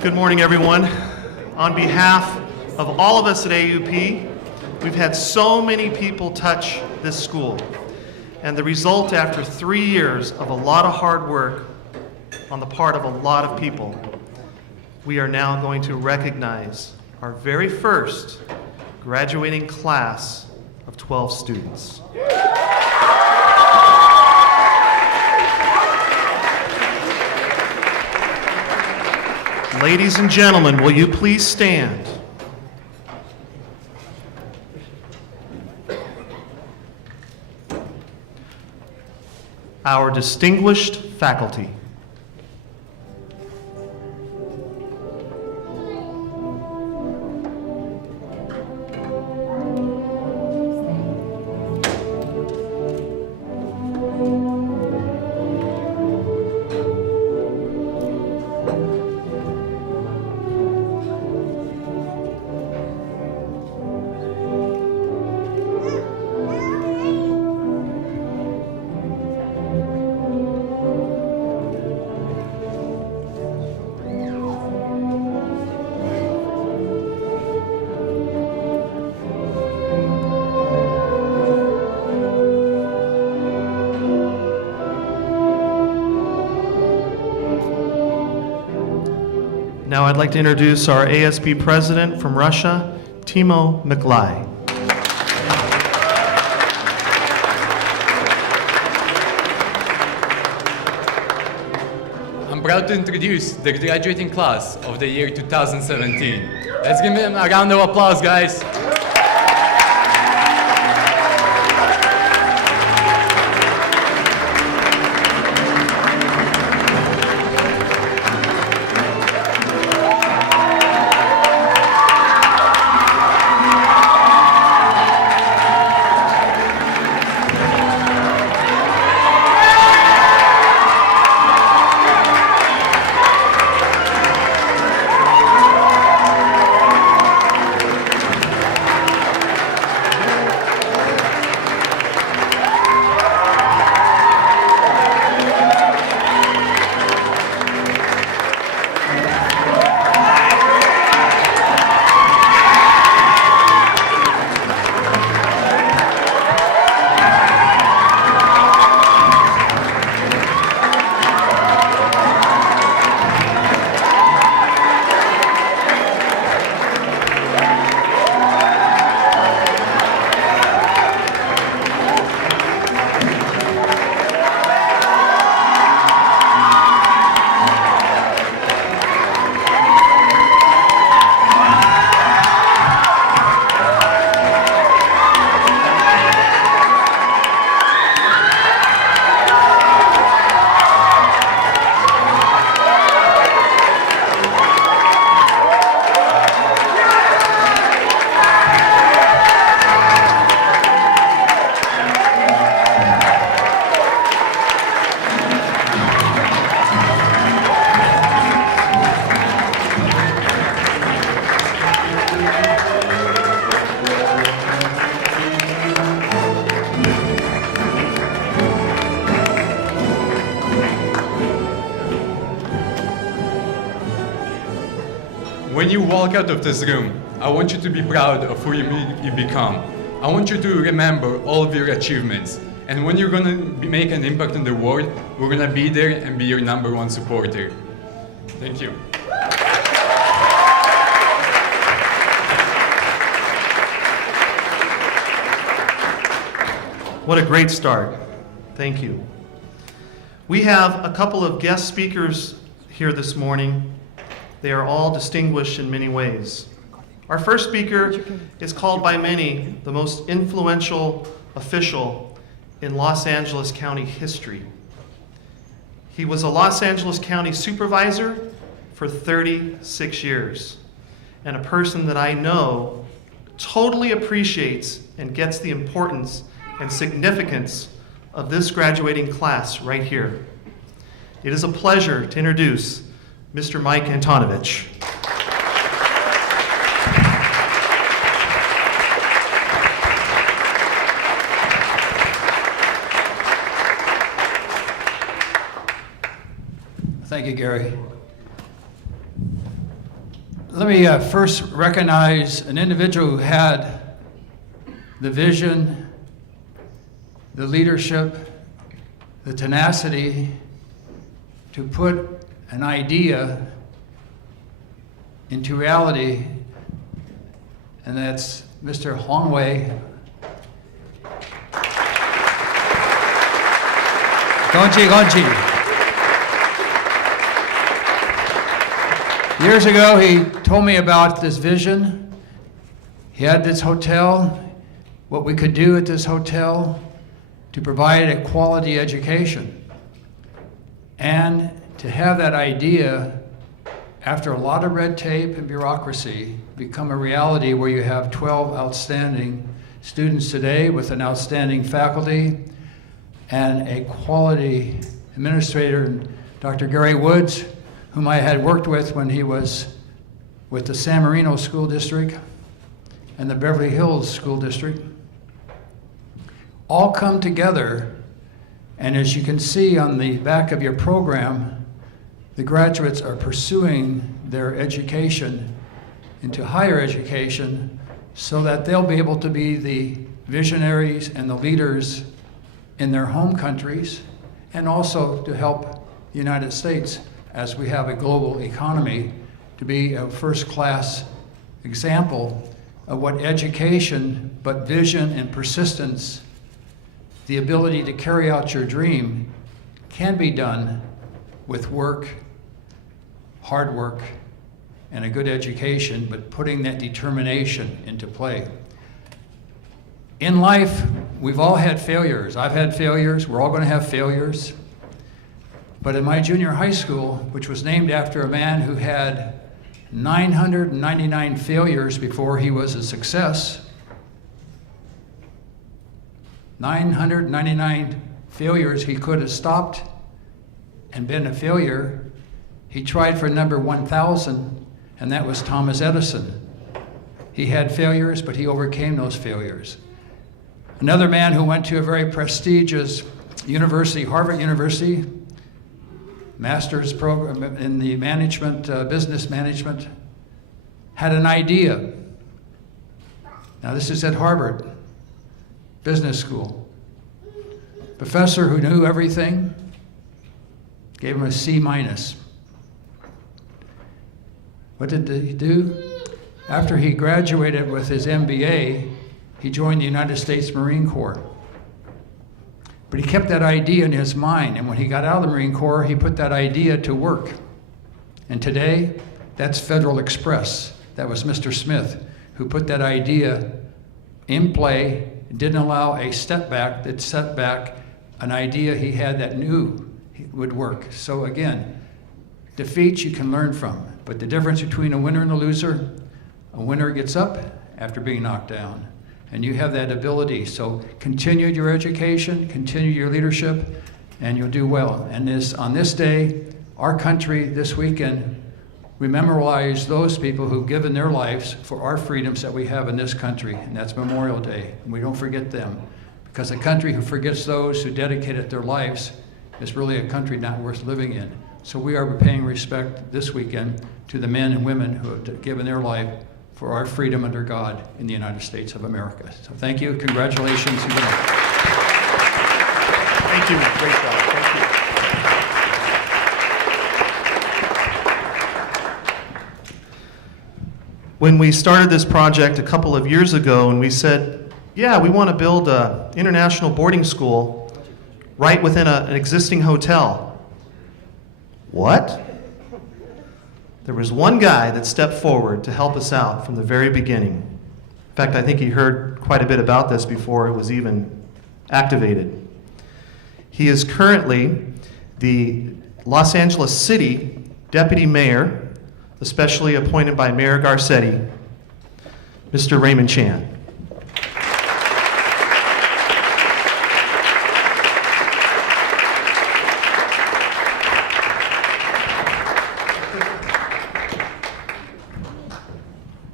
Good morning, everyone. On behalf of all of us at AUP, we've had so many people touch this school. And the result after 3 years of a lot of hard work on the part of a lot of people, we are now going to recognize our very first graduating class of 12 students. Ladies and gentlemen, will you please stand? Our distinguished faculty. Now I'd like to introduce our ASB president from Russia, Timo Miklai. I'm proud to introduce the graduating class of the year 2017. Let's give them a round of applause, guys. When you walk out of this room, I want you to be proud of who you become. I want you to remember all of your achievements. And when you're gonna make an impact in the world, we're gonna be there and be your #1 supporter. Thank you. What a great start. Thank you. We have a couple of guest speakers here this morning. They are all distinguished in many ways. Our first speaker is called by many the most influential official in Los Angeles County history. He was a Los Angeles County supervisor for 36 years, and a person that I know totally appreciates and gets the importance and significance of this graduating class right here. It is a pleasure to introduce Mr. Mike Antonovich. Thank you, Gary. Let me first recognize an individual who had the vision, the leadership, the tenacity to put an idea into reality, and that's Mr. Hong Wei. Gonchi. Years ago, he told me about this vision. He had this hotel, what we could do at this hotel to provide a quality education. And to have that idea, after a lot of red tape and bureaucracy, become a reality where you have 12 outstanding students today with an outstanding faculty and a quality administrator, Dr. Gary Woods, whom I had worked with when he was with the San Marino School District and the Beverly Hills School District, all come together. And as you can see on the back of your program, the graduates are pursuing their education into higher education so that they'll be able to be the visionaries and the leaders in their home countries, and also to help the United States as we have a global economy to be a first-class example of what education, but vision and persistence, the ability to carry out your dream, can be done with work, hard work, and a good education, but putting that determination into play. In life, we've all had failures. I've had failures. We're all going to have failures. But in my junior high school, which was named after a man who had 999 failures before he was a success, 999 failures he could have stopped and been a failure. He tried for number 1,000, and that was Thomas Edison. He had failures, but he overcame those failures. Another man who went to a very prestigious university, Harvard University, master's program in the management, business management, had an idea. Now this is at Harvard Business School. Professor who knew everything gave him a C-. What did he do? After he graduated with his MBA, he joined the United States Marine Corps. But he kept that idea in his mind, and when he got out of the Marine Corps, he put that idea to work. And today, that's Federal Express. That was Mr. Smith, who put that idea in play, didn't allow a step back that set back an idea he had that knew would work. So again, defeats you can learn from, but the difference between a winner and a loser, a winner gets up after being knocked down. And you have that ability. So continue your education, continue your leadership, and you'll do well. And on this day, our country this weekend, we memorialize those people who've given their lives for our freedoms that we have in this country, and that's Memorial Day. And we don't forget them, because a country who forgets those who dedicated their lives is really a country not worth living in. So we are paying respect this weekend to the men and women who have given their life for our freedom under God in the United States of America. So thank you, congratulations. Thank you, great job, thank you. When we started this project a couple of years ago, and we said, yeah, we want to build an international boarding school right within an existing hotel. What? There was one guy that stepped forward to help us out from the very beginning. In fact, I think he heard quite a bit about this before it was even activated. He is currently the Los Angeles City Deputy Mayor, especially appointed by Mayor Garcetti, Mr. Raymond Chan.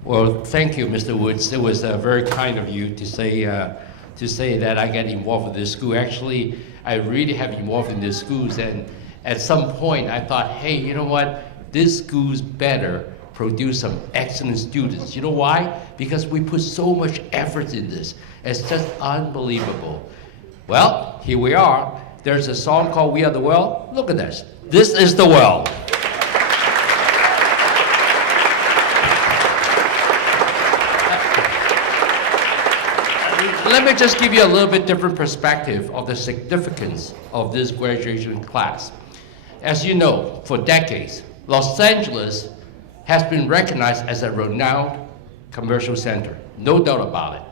Well, thank you, Mr. Woods. It was very kind of you to say that I get involved with this school. Actually, I really have involved in these schools, and at some point I thought, hey, you know what? This school's better produce some excellent students. You know why? Because we put so much effort in this. It's just unbelievable. Well, here we are. There's a song called We Are the Well. Look at this. This is the well. Let me just give you a little bit different perspective of the significance of this graduation class. As you know, for decades, Los Angeles has been recognized as a renowned commercial center, no doubt about it.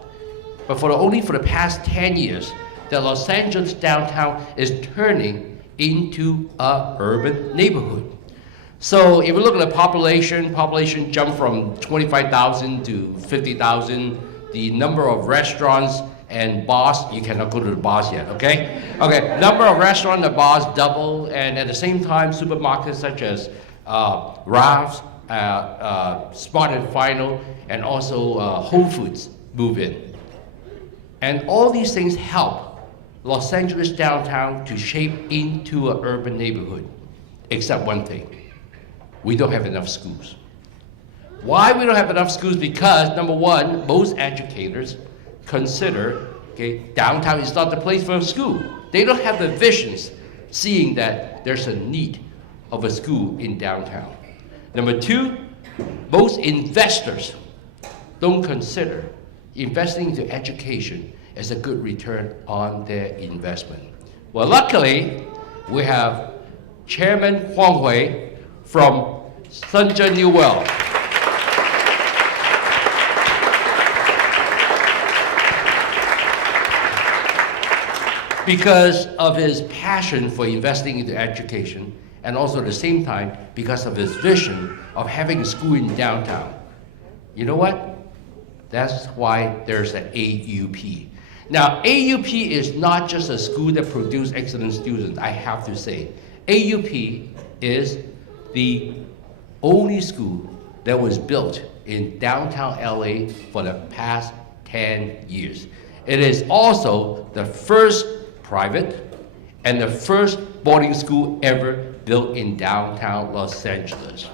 But only for the past 10 years, the Los Angeles downtown is turning into an urban neighborhood. So if you look at the population jumped from 25,000 to 50,000. The number of restaurants and bars, you cannot go to the bars yet, okay? Okay, number of restaurants and bars double, and at the same time, supermarkets such as Ralph's, Smart and Final, and also Whole Foods move in. And all these things help Los Angeles downtown to shape into an urban neighborhood, except one thing: we don't have enough schools. Why we don't have enough schools? Because number one, most educators consider, downtown is not the place for a school. They don't have the visions seeing that there's a need of a school in downtown. Number two, most investors don't consider investing into education as a good return on their investment. Well, luckily, we have Chairman Huang Hui from Shenzhen New Well. Because of his passion for investing into education, and also at the same time, because of his vision of having a school in downtown. You know what? That's why there's an AUP. Now, AUP is not just a school that produces excellent students, I have to say. AUP is the only school that was built in downtown LA for the past 10 years. It is also the first private and the first boarding school ever built in downtown Los Angeles.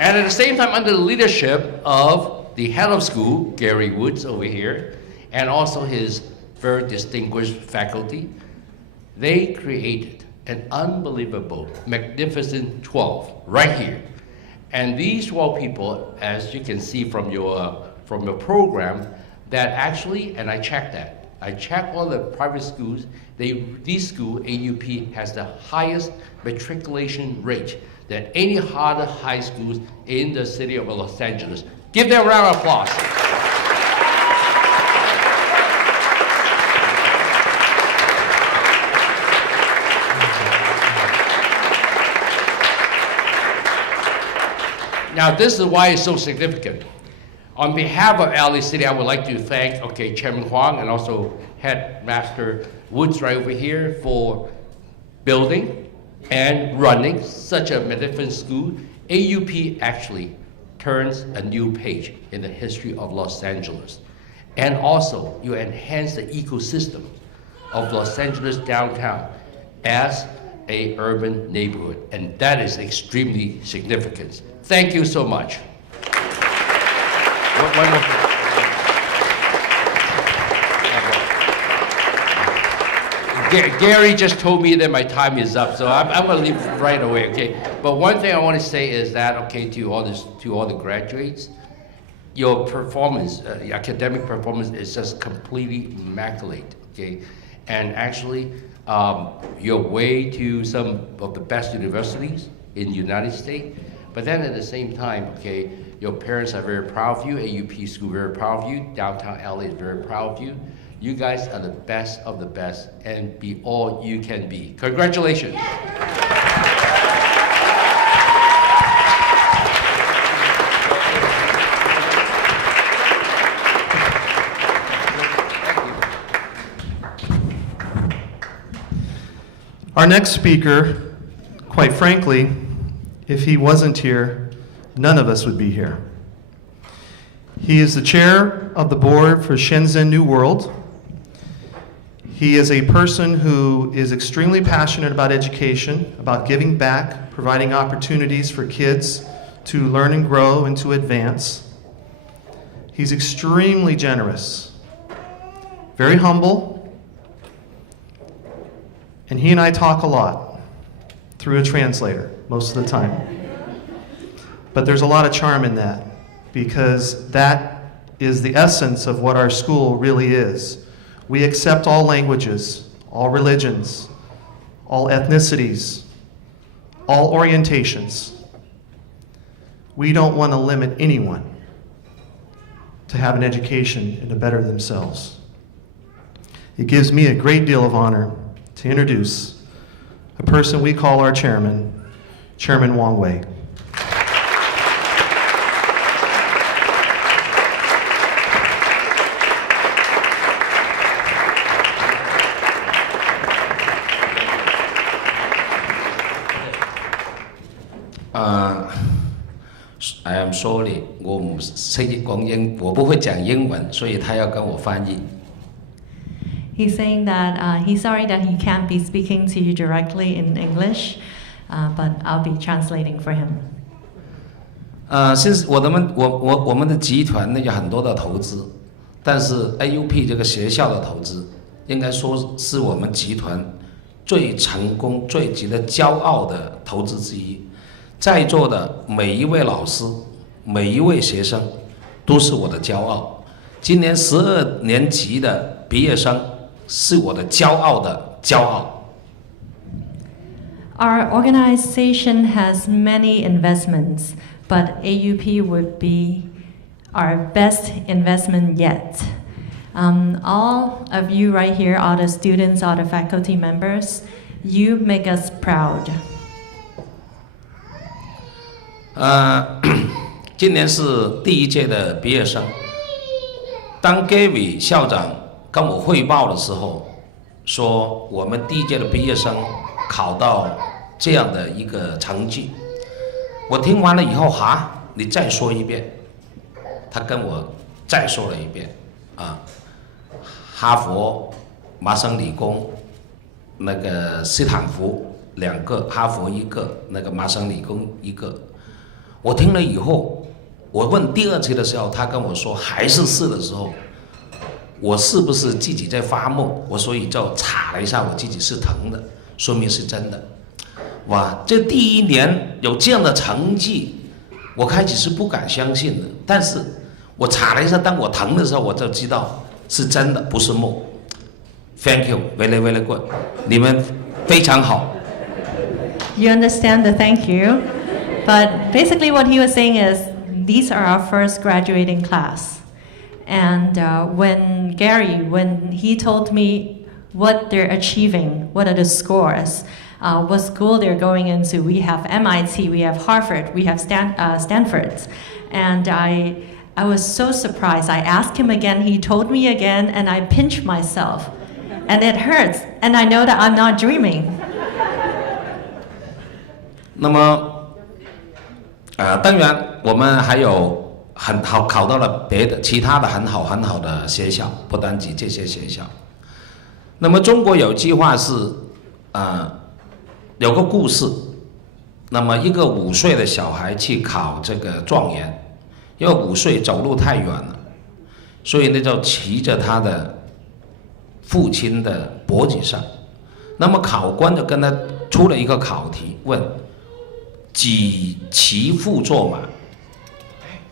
And at the same time, under the leadership of the head of school, Gary Woods over here, and also his very distinguished faculty, they created an unbelievable, magnificent 12 right here. And these 12 people, as you can see from your program, that actually, and I checked that. I checked all the private schools. These schools, AUP, has the highest matriculation rate than any other high schools in the city of Los Angeles. Give them a round of applause. Now, this is why it's so significant. On behalf of LA City, I would like to thank, Chairman Huang and also Headmaster Woods right over here for building and running such a magnificent school. AUP actually turns a new page in the history of Los Angeles. And also, you enhance the ecosystem of Los Angeles downtown as an urban neighborhood, and that is extremely significant. Thank you so much. One more thing. Gary just told me that my time is up, so I'm going to leave right away, okay? But one thing I want to say is that, to all the graduates, your performance, your academic performance is just completely immaculate, okay? And actually, you're way to some of the best universities in the United States. But then at the same time, your parents are very proud of you, AUP School very proud of you, downtown LA is very proud of you. You guys are the best of the best, and be all you can be. Congratulations. Our next speaker, quite frankly, if he wasn't here, none of us would be here. He is the chair of the board for Shenzhen New World. He is a person who is extremely passionate about education, about giving back, providing opportunities for kids to learn and grow and to advance. He's extremely generous, very humble, and he and I talk a lot through a translator most of the time. But there's a lot of charm in that, because that is the essence of what our school really is. We accept all languages, all religions, all ethnicities, all orientations. We don't want to limit anyone to have an education and to better themselves. It gives me a great deal of honor to introduce a person we call our chairman, Chairman Wang Wei. I am sorry， 我唔識講英，我不會講英文，所以他要跟我翻譯。 He's saying that he's sorry that he can't be speaking to you directly in English, but I'll be translating for him. 现在我们的集团呢有很多的投资，但是 AUP 这个学校的投资，应该说是我们集团最成功、最值得骄傲的投资之一。在座的每一位老师、每一位学生，都是我的骄傲。今年12年级的毕业生是我的骄傲的骄傲。 Our organization has many investments, but AUP would be our best investment yet. All of you right here, all the students, all the faculty members, you make us proud. 今年是第一届的毕业生。当 Gary 校长跟我汇报的时候，说我们第一届的毕业生考到这样的一个成绩，我听完了以后，你再说一遍。他跟我再说了一遍，哈佛、麻省理工、那个斯坦福2个，哈佛1个，那个麻省理工1个。 我听了以后，我问第2次的时候，他跟我说还是4的时候，我是不是自己在发梦？我所以就查了一下，我自己是疼的，说明是真的。哇，这第1年有这样的成绩，我开始是不敢相信的。但是我查了一下，当我疼的时候，我就知道是真的，不是梦。Thank you, very very good， 你们非常好。You understand the thank you? But basically what he was saying is, these are our first graduating class. And when he told me what they're achieving, what are the scores, what school they're going into, we have MIT, we have Harvard, we have Stanford. And I was so surprised. I asked him again, he told me again, and I pinched myself. And it hurts, and I know that I'm not dreaming. 那么。 当然，我们还有很好考到了别的其他的很好的学校，不单止这些学校。那么中国有句话是，有个故事。那么一个5岁的小孩去考这个状元，因为5岁走路太远了，所以呢就骑着他的父亲的脖子上。那么考官就跟他出了一个考题，问。 几骑父做马？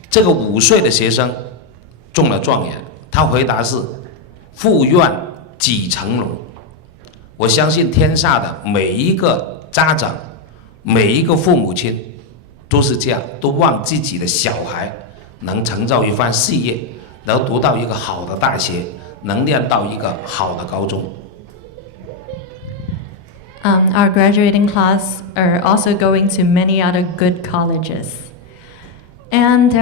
这个5岁的学生中了状元，他回答是父愿几成龙。我相信天下的每一个家长、每一个父母亲都是这样，都望自己的小孩能成就一番事业，能读到一个好的大学，能念到一个好的高中。 Our graduating class are also going to many other good colleges. And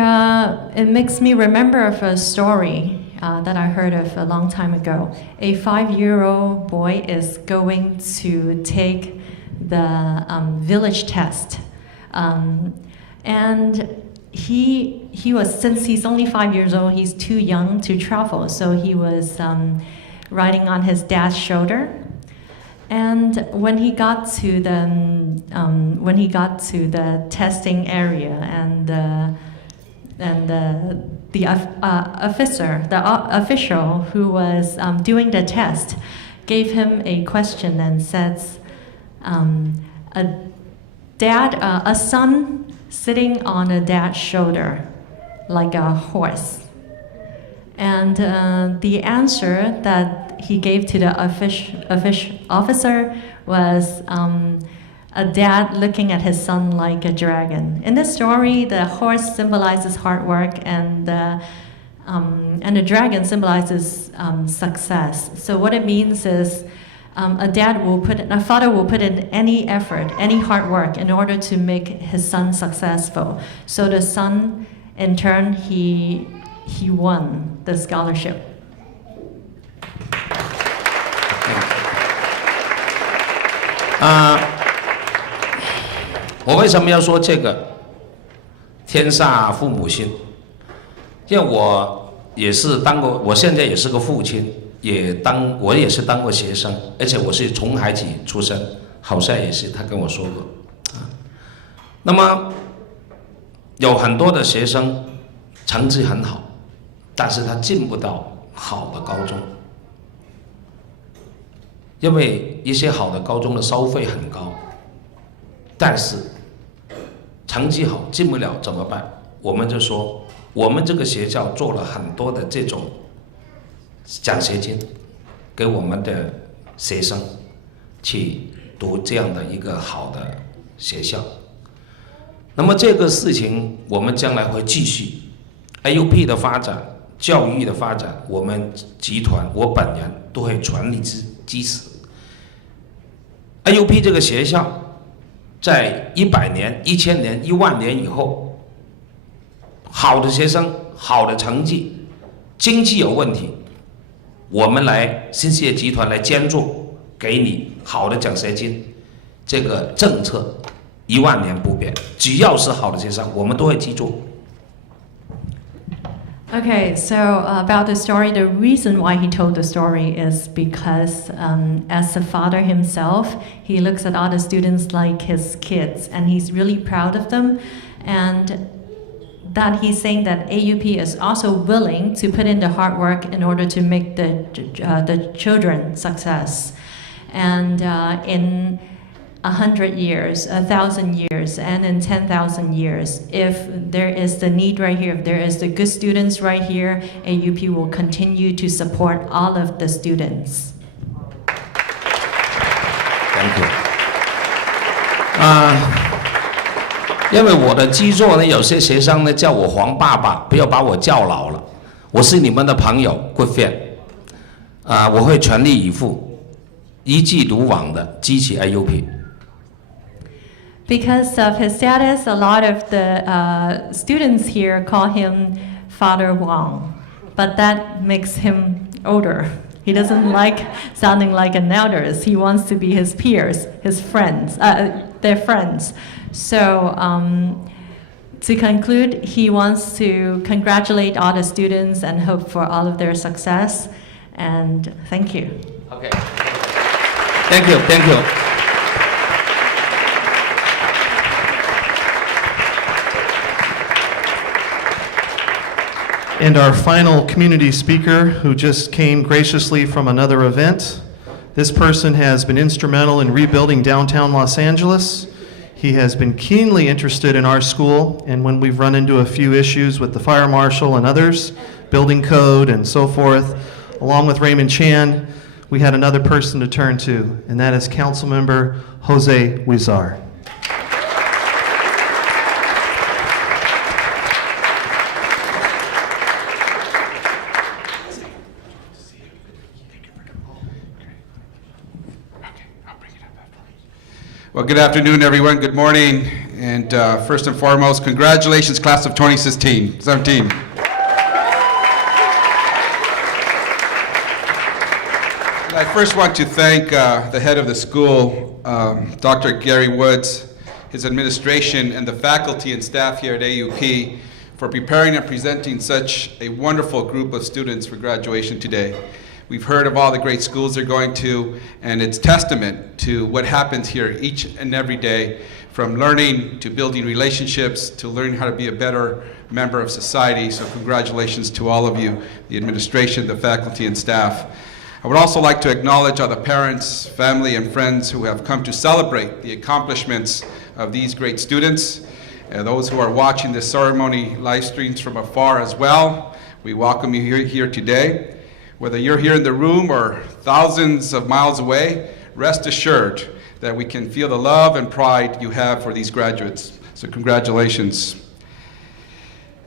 it makes me remember of a story that I heard of a long time ago. A 5-year-old boy is going to take the village test. And he was, since he's only 5 years old, he's too young to travel. So he was riding on his dad's shoulder. And when he got to the testing area, and the official who was doing the test gave him a question and says, a son sitting on a dad's shoulder like a horse. And the answer that he gave to the officer was a dad looking at his son like a dragon. In this story, the horse symbolizes hard work, and the dragon symbolizes success. So what it means is a father will put in any effort, any hard work in order to make his son successful. So the son, in turn, he won the scholarship. 我为什么要说这个天煞父母心？因为我也是当过，我现在也是个父亲，我也是当过学生，而且我是从海起出身，好像也是他跟我说过。那么有很多的学生成绩很好，但是他进不到好的高中，因为一些好的高中的收费很高，但是成绩好进不了怎么办？我们就说，我们这个学校做了很多的这种奖学金，给我们的学生去读这样的一个好的学校。那么这个事情我们将来会继续 ，AUP 的发展、教育的发展，我们集团我本人都会全力支持。AUP 这个学校在100年、1000年、10000年以后，好的学生、好的成绩，经济有问题，我们来新事业集团来捐助，给你好的奖学金，这个政策10000年不变，只要是好的学生，我们都会记住。Okay, so about the story, the reason why he told the story is because as a father himself, he looks at all the students like his kids, and he's really proud of them, and that he's saying that AUP is also willing to put in the hard work in order to make the children success. And in 100 years, 1,000 years, and in 10,000 years, if there is the need right here, if there is the good students right here, AUP will continue to support all of the students. Thank you. 因为我的基座呢，有些学生呢叫我黄爸爸，不要把我叫老了。我是你们的朋友 ，good friend。我会全力以赴，一记独往的支持 AUP。 Because of his status, a lot of the students here call him Father Wang, but that makes him older. He doesn't like sounding like an elder. He wants to be his peers, his friends, their friends. So to conclude, he wants to congratulate all the students and hope for all of their success. And thank you. Okay. Thank you. Thank you. And our final community speaker, who just came graciously from another event. This person has been instrumental in rebuilding downtown Los Angeles. He has been keenly interested in our school, and when we've run into a few issues with the fire marshal and others, building code and so forth, along with Raymond Chan, we had another person to turn to, and that is Councilmember Jose Huizar. Well, good afternoon, everyone. Good morning. And first and foremost, congratulations, class of 2017. I first want to thank the head of the school, Dr. Gary Woods, his administration, and the faculty and staff here at AUP for preparing and presenting such a wonderful group of students for graduation today. We've heard of all the great schools they're going to, and it's testament to what happens here each and every day, from learning to building relationships to learning how to be a better member of society. So congratulations to all of you, the administration, the faculty, and staff. I would also like to acknowledge all the parents, family, and friends who have come to celebrate the accomplishments of these great students. And those who are watching this ceremony live streams from afar as well, we welcome you here today. Whether you're here in the room or thousands of miles away, rest assured that we can feel the love and pride you have for these graduates. So congratulations.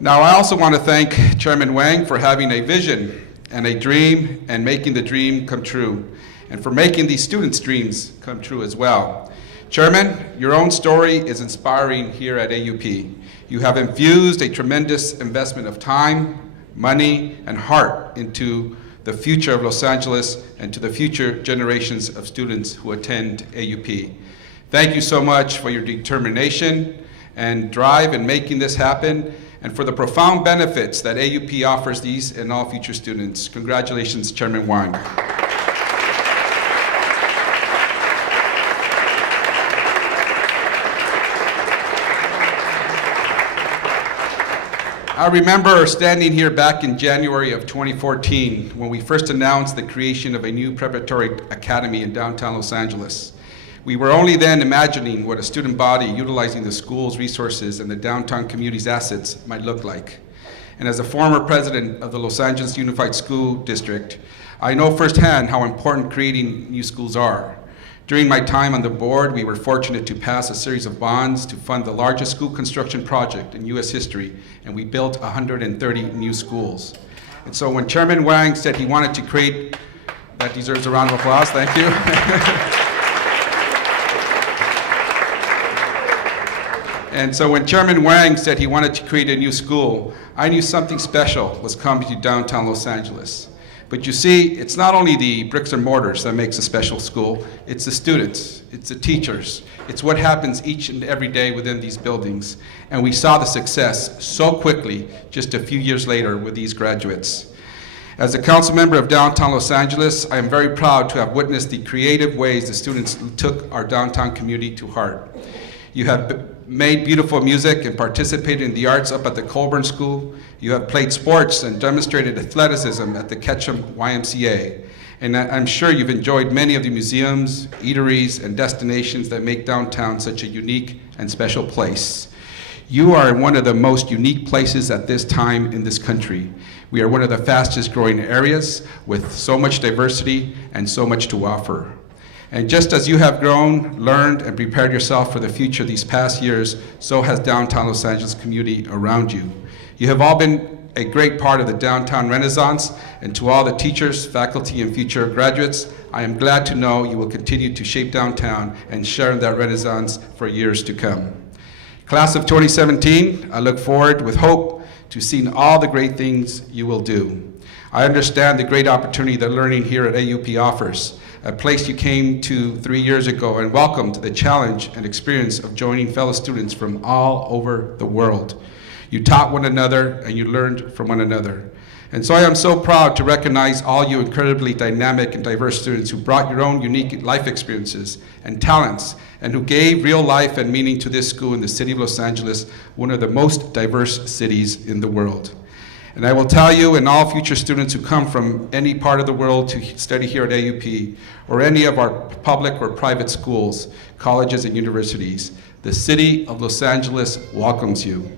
Now, I also want to thank Chairman Wang for having a vision and a dream and making the dream come true, and for making these students' dreams come true as well. Chairman, your own story is inspiring here at AUP. You have infused a tremendous investment of time, money, and heart into the future of Los Angeles and to the future generations of students who attend AUP. Thank you so much for your determination and drive in making this happen, and for the profound benefits that AUP offers these and all future students. Congratulations, Chairman Wang. I remember standing here back in January of 2014 when we first announced the creation of a new preparatory academy in downtown Los Angeles. We were only then imagining what a student body utilizing the school's resources and the downtown community's assets might look like. And as a former president of the Los Angeles Unified School District, I know firsthand how important creating new schools are. During my time on the board, we were fortunate to pass a series of bonds to fund the largest school construction project in US history, and we built 130 new schools. And so when Chairman Wang said he wanted to create, that deserves a round of applause, thank you. And so when Chairman Wang said he wanted to create a new school, I knew something special was coming to downtown Los Angeles. But you see, it's not only the bricks and mortars that makes a special school, it's the students, it's the teachers, it's what happens each and every day within these buildings. And we saw the success so quickly just a few years later with these graduates. As a council member of downtown Los Angeles, I am very proud to have witnessed the creative ways the students took our downtown community to heart. You have made beautiful music and participated in the arts up at the Colburn School. You have played sports and demonstrated athleticism at the Ketchum YMCA. And I'm sure you've enjoyed many of the museums, eateries, and destinations that make downtown such a unique and special place. You are in one of the most unique places at this time in this country. We are one of the fastest growing areas with so much diversity and so much to offer. And just as you have grown, learned, and prepared yourself for the future these past years, so has downtown Los Angeles community around you. You have all been a great part of the downtown renaissance, and to all the teachers, faculty, and future graduates, I am glad to know you will continue to shape downtown and share in that renaissance for years to come. Class of 2017, I look forward with hope to seeing all the great things you will do. I understand the great opportunity that learning here at AUP offers, a place you came to 3 years ago and welcomed the challenge and experience of joining fellow students from all over the world. You taught one another and you learned from one another. And so I am so proud to recognize all you incredibly dynamic and diverse students who brought your own unique life experiences and talents and who gave real life and meaning to this school in the city of Los Angeles, one of the most diverse cities in the world. And I will tell you and all future students who come from any part of the world to study here at AUP or any of our public or private schools, colleges, and universities, the city of Los Angeles welcomes you.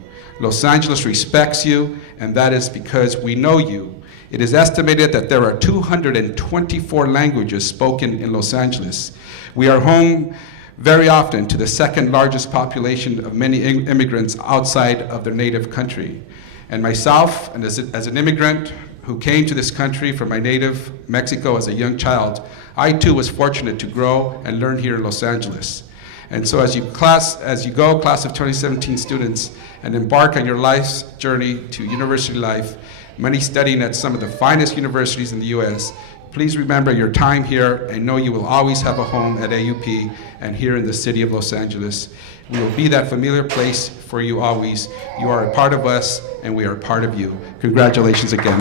Los Angeles respects you, and that is because we know you. It is estimated that there are 224 languages spoken in Los Angeles. We are home very often to the second largest population of many immigrants outside of their native country. And myself, and as an immigrant who came to this country from my native Mexico as a young child, I too was fortunate to grow and learn here in Los Angeles. And so as you go, class of 2017 students, and embark on your life's journey to university life, many studying at some of the finest universities in the US, please remember your time here and know you will always have a home at AUP and here in the city of Los Angeles. We will be that familiar place for you always. You are a part of us and we are a part of you. Congratulations again.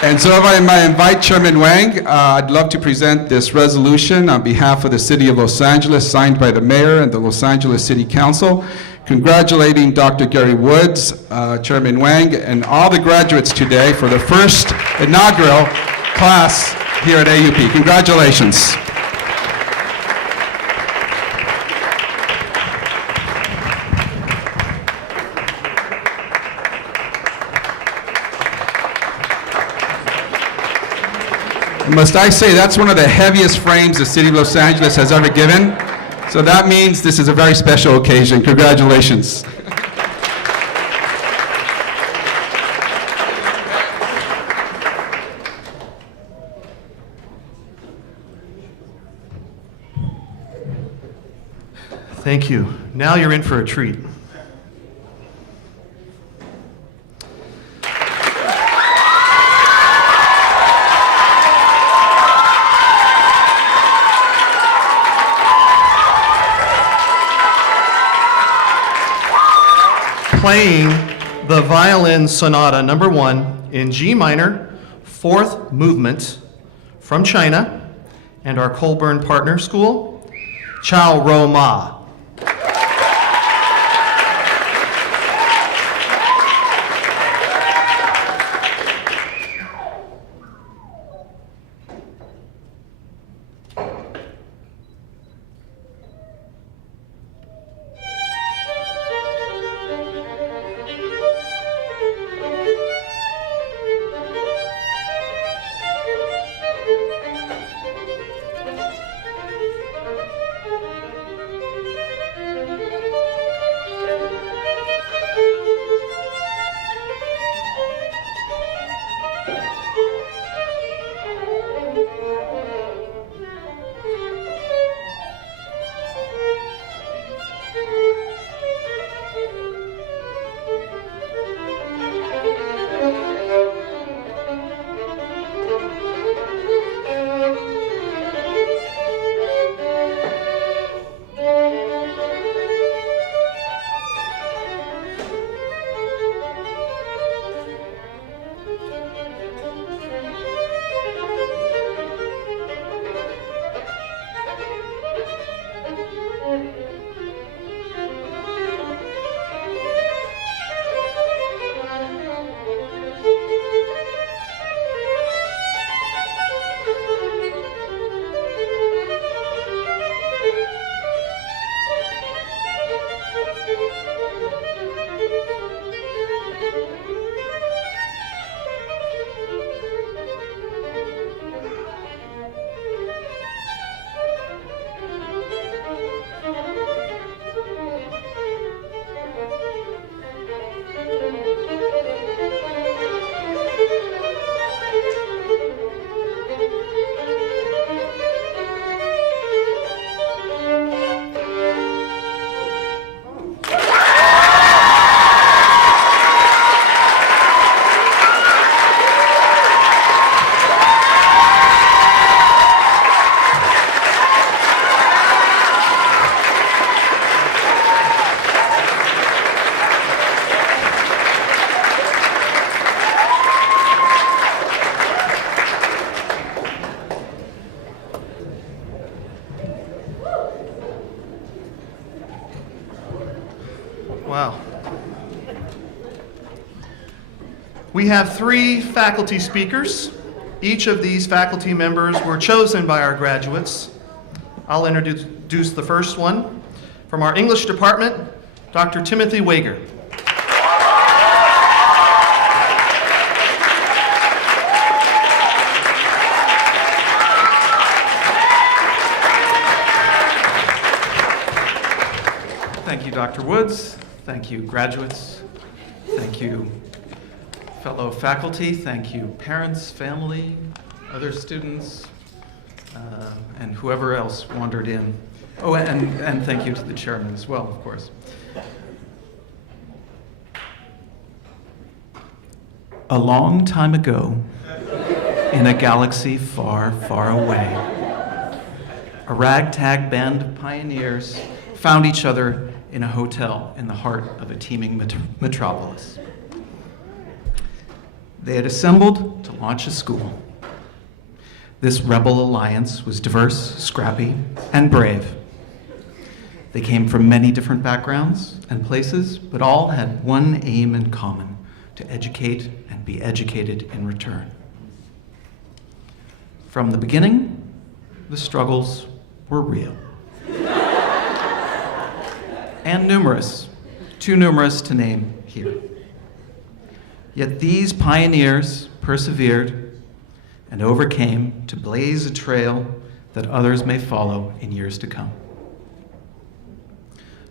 And so if I might invite Chairman Wang, I'd love to present this resolution on behalf of the City of Los Angeles, signed by the Mayor and the Los Angeles City Council, congratulating Dr. Gary Woods, Chairman Wang, and all the graduates today for the first inaugural class here at AUP. Congratulations. Must I say, that's one of the heaviest frames the City of Los Angeles has ever given. So that means this is a very special occasion. Congratulations. Thank you. Now you're in for a treat. Playing the Violin Sonata Number 1 in G minor, 4th movement from China and our Colburn partner school, Chao Ro Ma. Wow. We have 3 faculty speakers. Each of these faculty members were chosen by our graduates. I'll introduce the first one. From our English department, Dr. Timothy Wager. Thank you, Dr. Woods. Thank you, graduates. Thank you, fellow faculty. Thank you, parents, family, other students, and whoever else wandered in. Oh, and thank you to the chairman as well, of course. A long time ago, in a galaxy far, far away, a ragtag band of pioneers found each other in a hotel in the heart of a teeming metropolis. They had assembled to launch a school. This rebel alliance was diverse, scrappy, and brave. They came from many different backgrounds and places, but all had one aim in common: to educate and be educated in return. From the beginning, the struggles were real. And numerous, too numerous to name here. Yet these pioneers persevered and overcame to blaze a trail that others may follow in years to come.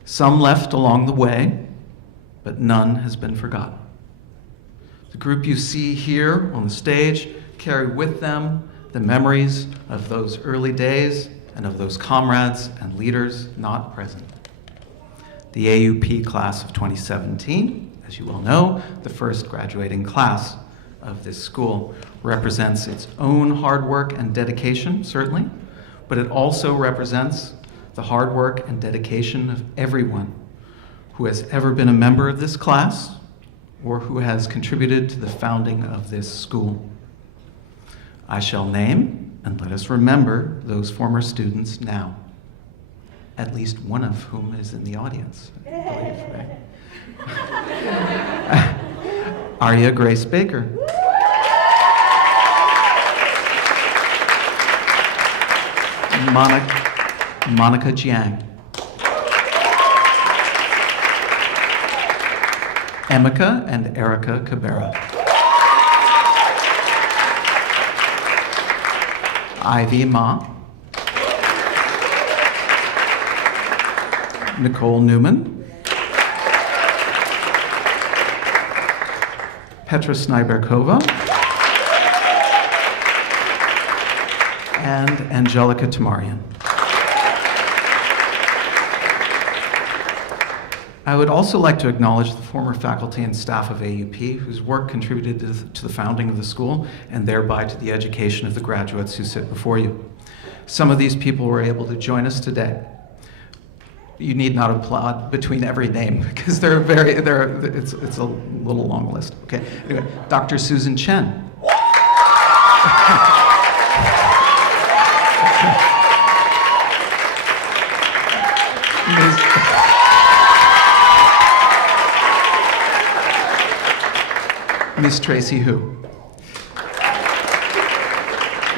Some left along the way, but none has been forgotten. The group you see here on the stage carry with them the memories of those early days and of those comrades and leaders not present. The AUP class of 2017, as you well know, the first graduating class of this school, represents its own hard work and dedication, certainly, but it also represents the hard work and dedication of everyone who has ever been a member of this class or who has contributed to the founding of this school. I shall name, and let us remember, those former students now, at least one of whom is in the audience, I believe, right? Arya Grace Baker. Monica Jiang. Emeka and Erica Cabrera. Ivy Ma. Nicole Newman. Petra Snyberkova. And Angelica Tamarian. I would also like to acknowledge the former faculty and staff of AUP whose work contributed to the founding of the school and thereby to the education of the graduates who sit before you. Some of these people were able to join us today. You need not applaud between every name because it's a little long list. Okay. Anyway, Dr. Susan Chen. Ms. Tracy Hu.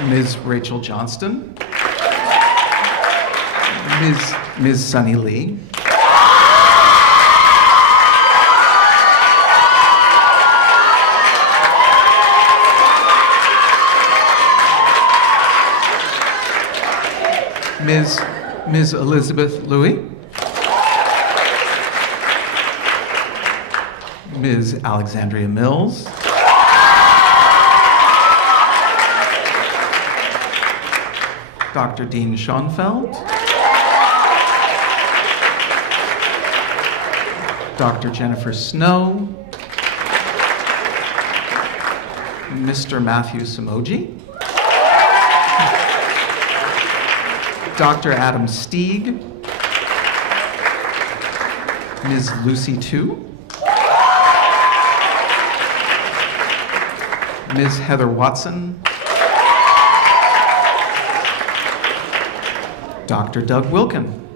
Ms. Rachel Johnston. Ms. Sunny Lee. Ms. Elizabeth Louie. Ms. Alexandria Mills. Dr. Dean Schoenfeld. Dr. Jennifer Snow. Mr. Matthew Samoji. Dr. Adam Stieg. Ms. Lucy Tu. Ms. Heather Watson. Dr. Doug Wilkin.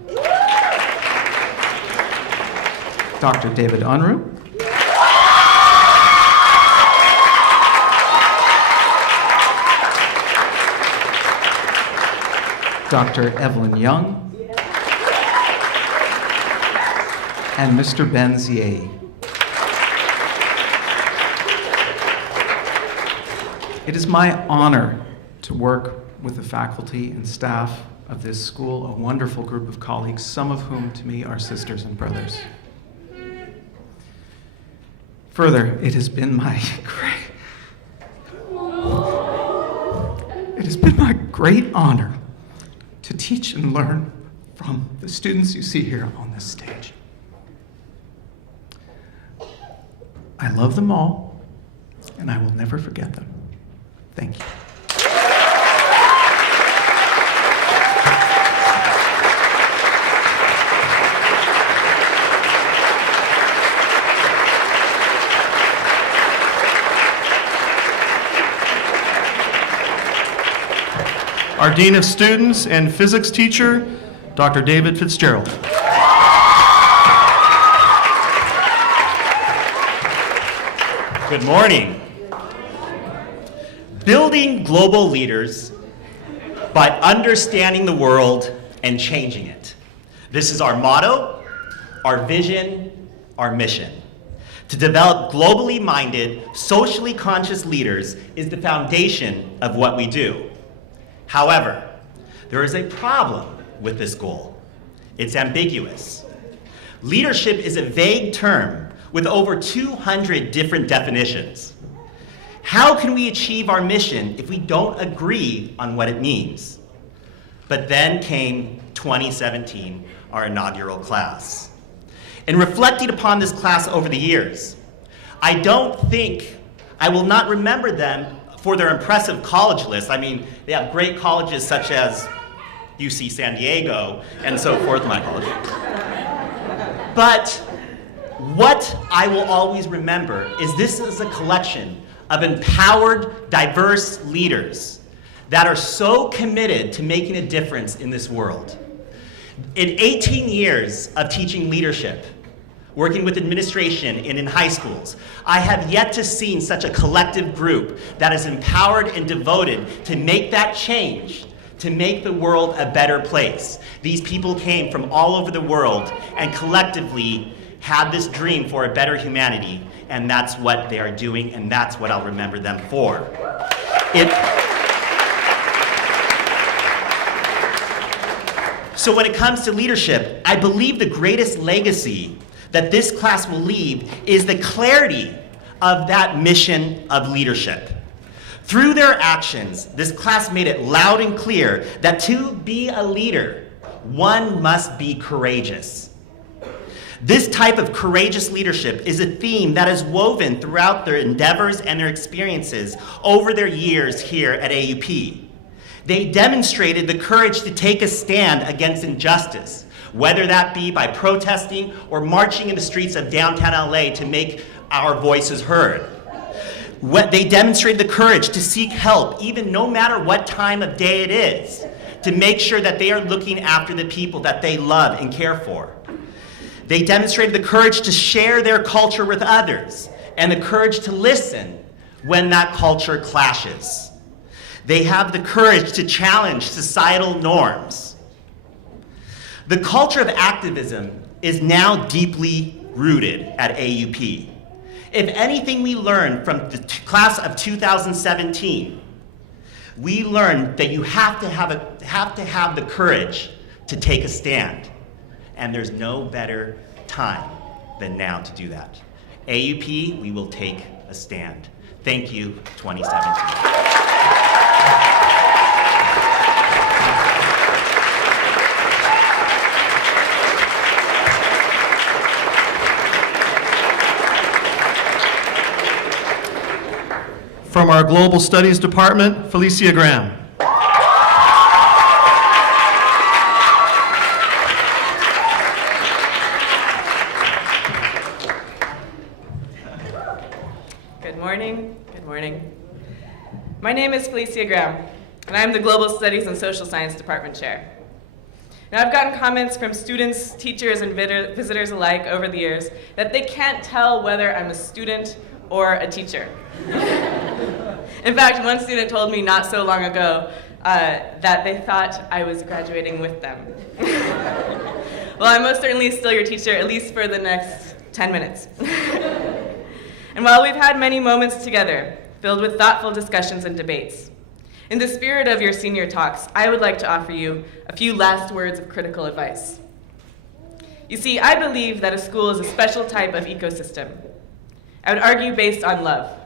Dr. David Unruh. Dr. Evelyn Young. And Mr. Ben Ziei. It is my honor to work with the faculty and staff of this school, a wonderful group of colleagues, some of whom to me are sisters and brothers. Further, it has been my great honor to teach and learn from the students you see here on this stage. I love them all, and I will never forget them. Thank you. our Dean of Students and Physics teacher, Dr. David Fitzgerald. Good morning. Building global leaders by understanding the world and changing it. This is our motto, our vision, our mission. To develop globally minded, socially conscious leaders is the foundation of what we do. However, there is a problem with this goal. It's ambiguous. Leadership is a vague term with over 200 different definitions. How can we achieve our mission if we don't agree on what it means? But then came 2017, our inaugural class. In reflecting upon this class over the years, I will not remember them for their impressive college list. I mean, they have great colleges such as UC San Diego and so forth, my college. But what I will always remember is this is a collection of empowered, diverse leaders that are so committed to making a difference in this world. In 18 years of teaching leadership, working with administration and in high schools, I have yet to see such a collective group that is empowered and devoted to make that change, to make the world a better place. These people came from all over the world and collectively had this dream for a better humanity, and that's what they are doing, and that's what I'll remember them for. So when it comes to leadership, I believe the greatest legacy that this class will leave is the clarity of that mission of leadership. Through their actions, this class made it loud and clear that to be a leader, one must be courageous. This type of courageous leadership is a theme that is woven throughout their endeavors and their experiences over their years here at AUP. They demonstrated the courage to take a stand against injustice, whether that be by protesting or marching in the streets of downtown LA to make our voices heard. They demonstrated the courage to seek help, even no matter what time of day it is, to make sure that they are looking after the people that they love and care for. They demonstrated the courage to share their culture with others and the courage to listen when that culture clashes. They have the courage to challenge societal norms. The culture of activism is now deeply rooted at AUP. If anything we learned from the class of 2017, we learned that you have to have the courage to take a stand. And there's no better time than now to do that. AUP, we will take a stand. Thank you, 2017. From our Global Studies Department, Felicia Graham. Good morning. Good morning. My name is Felicia Graham, and I'm the Global Studies and Social Science Department Chair. Now, I've gotten comments from students, teachers, and visitors alike over the years that they can't tell whether I'm a student or a teacher. In fact, one student told me not so long ago that they thought I was graduating with them. Well, I'm most certainly still your teacher, at least for the next 10 minutes. And while we've had many moments together, filled with thoughtful discussions and debates, in the spirit of your senior talks, I would like to offer you a few last words of critical advice. You see, I believe that a school is a special type of ecosystem. I would argue based on love.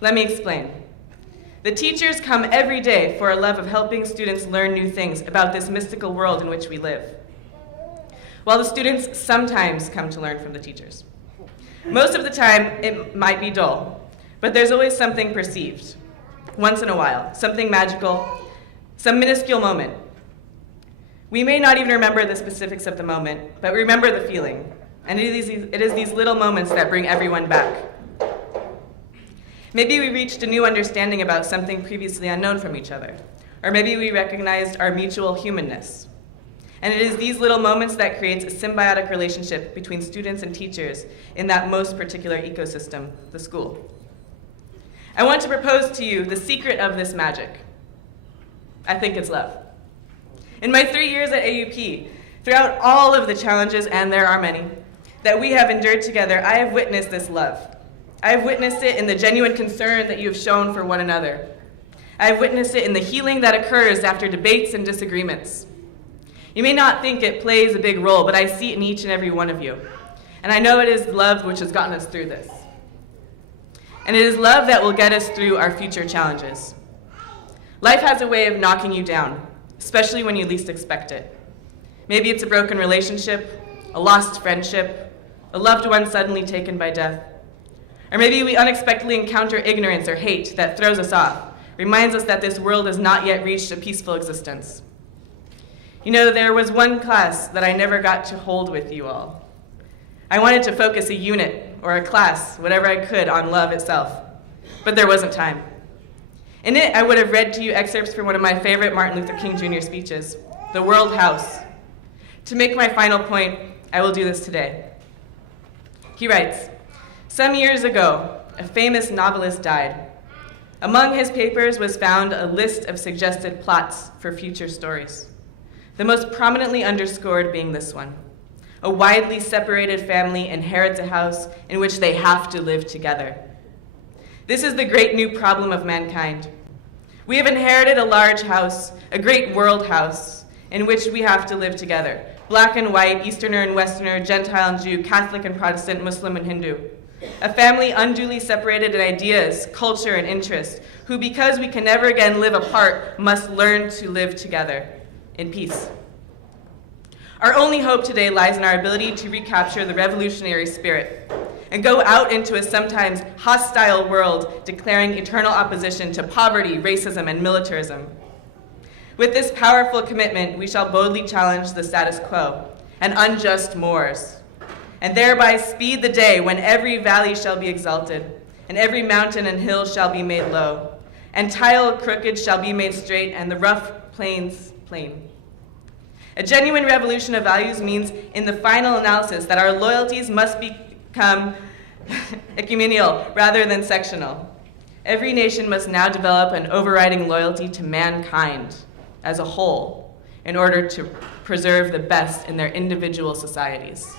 Let me explain. The teachers come every day for a love of helping students learn new things about this mystical world in which we live, while the students sometimes come to learn from the teachers. Most of the time, it might be dull, but there's always something perceived. Once in a while, something magical, some minuscule moment. We may not even remember the specifics of the moment, but remember the feeling. And it is these little moments that bring everyone back. Maybe we reached a new understanding about something previously unknown from each other. Or maybe we recognized our mutual humanness. And it is these little moments that creates a symbiotic relationship between students and teachers in that most particular ecosystem, the school. I want to propose to you the secret of this magic. I think it's love. In my 3 years at AUP, throughout all of the challenges, and there are many, that we have endured together, I have witnessed this love. I have witnessed it in the genuine concern that you have shown for one another. I have witnessed it in the healing that occurs after debates and disagreements. You may not think it plays a big role, but I see it in each and every one of you. And I know it is love which has gotten us through this. And it is love that will get us through our future challenges. Life has a way of knocking you down, especially when you least expect it. Maybe it's a broken relationship, a lost friendship, a loved one suddenly taken by death. Or maybe we unexpectedly encounter ignorance or hate that throws us off, reminds us that this world has not yet reached a peaceful existence. You know, there was one class that I never got to hold with you all. I wanted to focus a unit or a class, whatever I could, on love itself, but there wasn't time. In it, I would have read to you excerpts from one of my favorite Martin Luther King Jr. speeches, The World House. To make my final point, I will do this today. He writes, "Some years ago, a famous novelist died. Among his papers was found a list of suggested plots for future stories. The most prominently underscored being this one. A widely separated family inherits a house in which they have to live together. This is the great new problem of mankind. We have inherited a large house, a great world house, in which we have to live together. Black and white, Easterner and Westerner, Gentile and Jew, Catholic and Protestant, Muslim and Hindu. A family unduly separated in ideas, culture, and interest, who, because we can never again live apart, must learn to live together in peace. Our only hope today lies in our ability to recapture the revolutionary spirit and go out into a sometimes hostile world declaring eternal opposition to poverty, racism, and militarism. With this powerful commitment, we shall boldly challenge the status quo and unjust mores, and thereby speed the day when every valley shall be exalted, and every mountain and hill shall be made low, and tile crooked shall be made straight, and the rough plains plain. A genuine revolution of values means, in the final analysis, that our loyalties must become ecumenial rather than sectional. Every nation must now develop an overriding loyalty to mankind as a whole in order to preserve the best in their individual societies.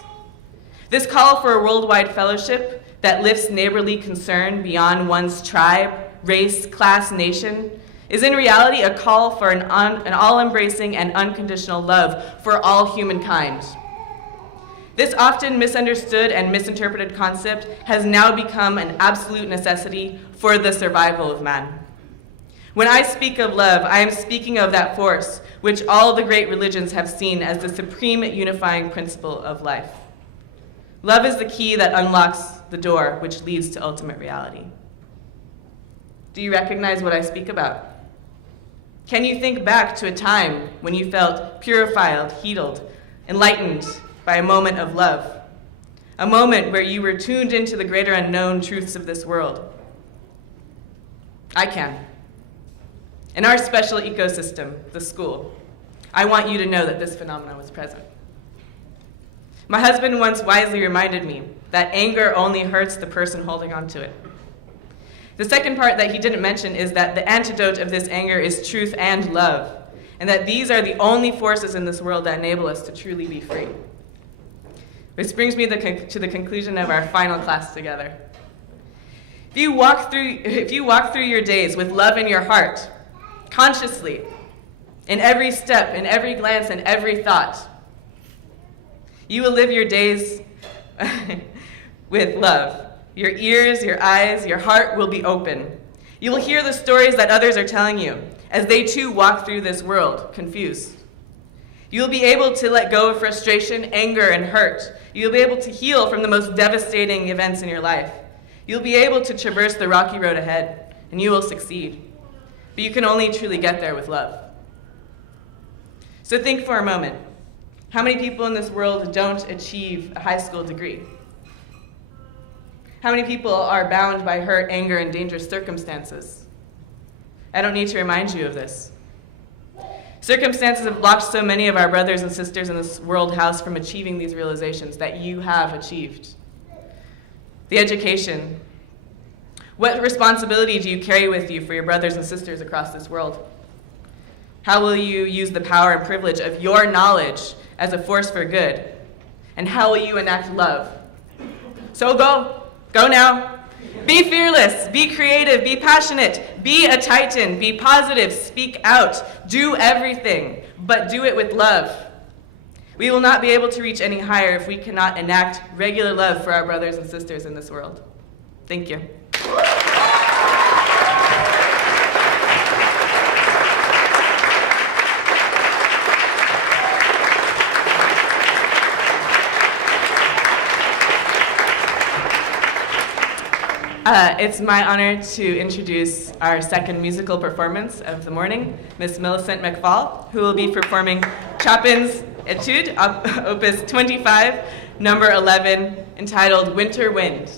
This call for a worldwide fellowship that lifts neighborly concern beyond one's tribe, race, class, nation is in reality a call for an all-embracing and unconditional love for all humankind. This often misunderstood and misinterpreted concept has now become an absolute necessity for the survival of man. When I speak of love, I am speaking of that force which all the great religions have seen as the supreme unifying principle of life. Love is the key that unlocks the door which leads to ultimate reality. Do you recognize what I speak about? Can you think back to a time when you felt purified, healed, enlightened by a moment of love? A moment where you were tuned into the greater unknown truths of this world? I can. In our special ecosystem, the school, I want you to know that this phenomenon was present. My husband once wisely reminded me that anger only hurts the person holding on to it. The second part that he didn't mention is that the antidote of this anger is truth and love, and that these are the only forces in this world that enable us to truly be free. Which brings me to the conclusion of our final class together. If you walk through your days with love in your heart, consciously, in every step, in every glance, and every thought, you will live your days with love. Your ears, your eyes, your heart will be open. You will hear the stories that others are telling you as they too walk through this world, confused. You will be able to let go of frustration, anger, and hurt. You will be able to heal from the most devastating events in your life. You'll be able to traverse the rocky road ahead, and you will succeed. But you can only truly get there with love. So think for a moment. How many people in this world don't achieve a high school degree? How many people are bound by hurt, anger, and dangerous circumstances? I don't need to remind you of this. Circumstances have blocked so many of our brothers and sisters in this world house from achieving these realizations that you have achieved. The education. What responsibility do you carry with you for your brothers and sisters across this world? How will you use the power and privilege of your knowledge as a force for good? And how will you enact love? So go now. Be fearless, be creative, be passionate, be a titan, be positive, speak out, do everything, but do it with love. We will not be able to reach any higher if we cannot enact regular love for our brothers and sisters in this world. Thank you. It's my honor to introduce our second musical performance of the morning, Miss Millicent McFall, who will be performing Chopin's Etude, Opus 25, number 11, entitled Winter Wind.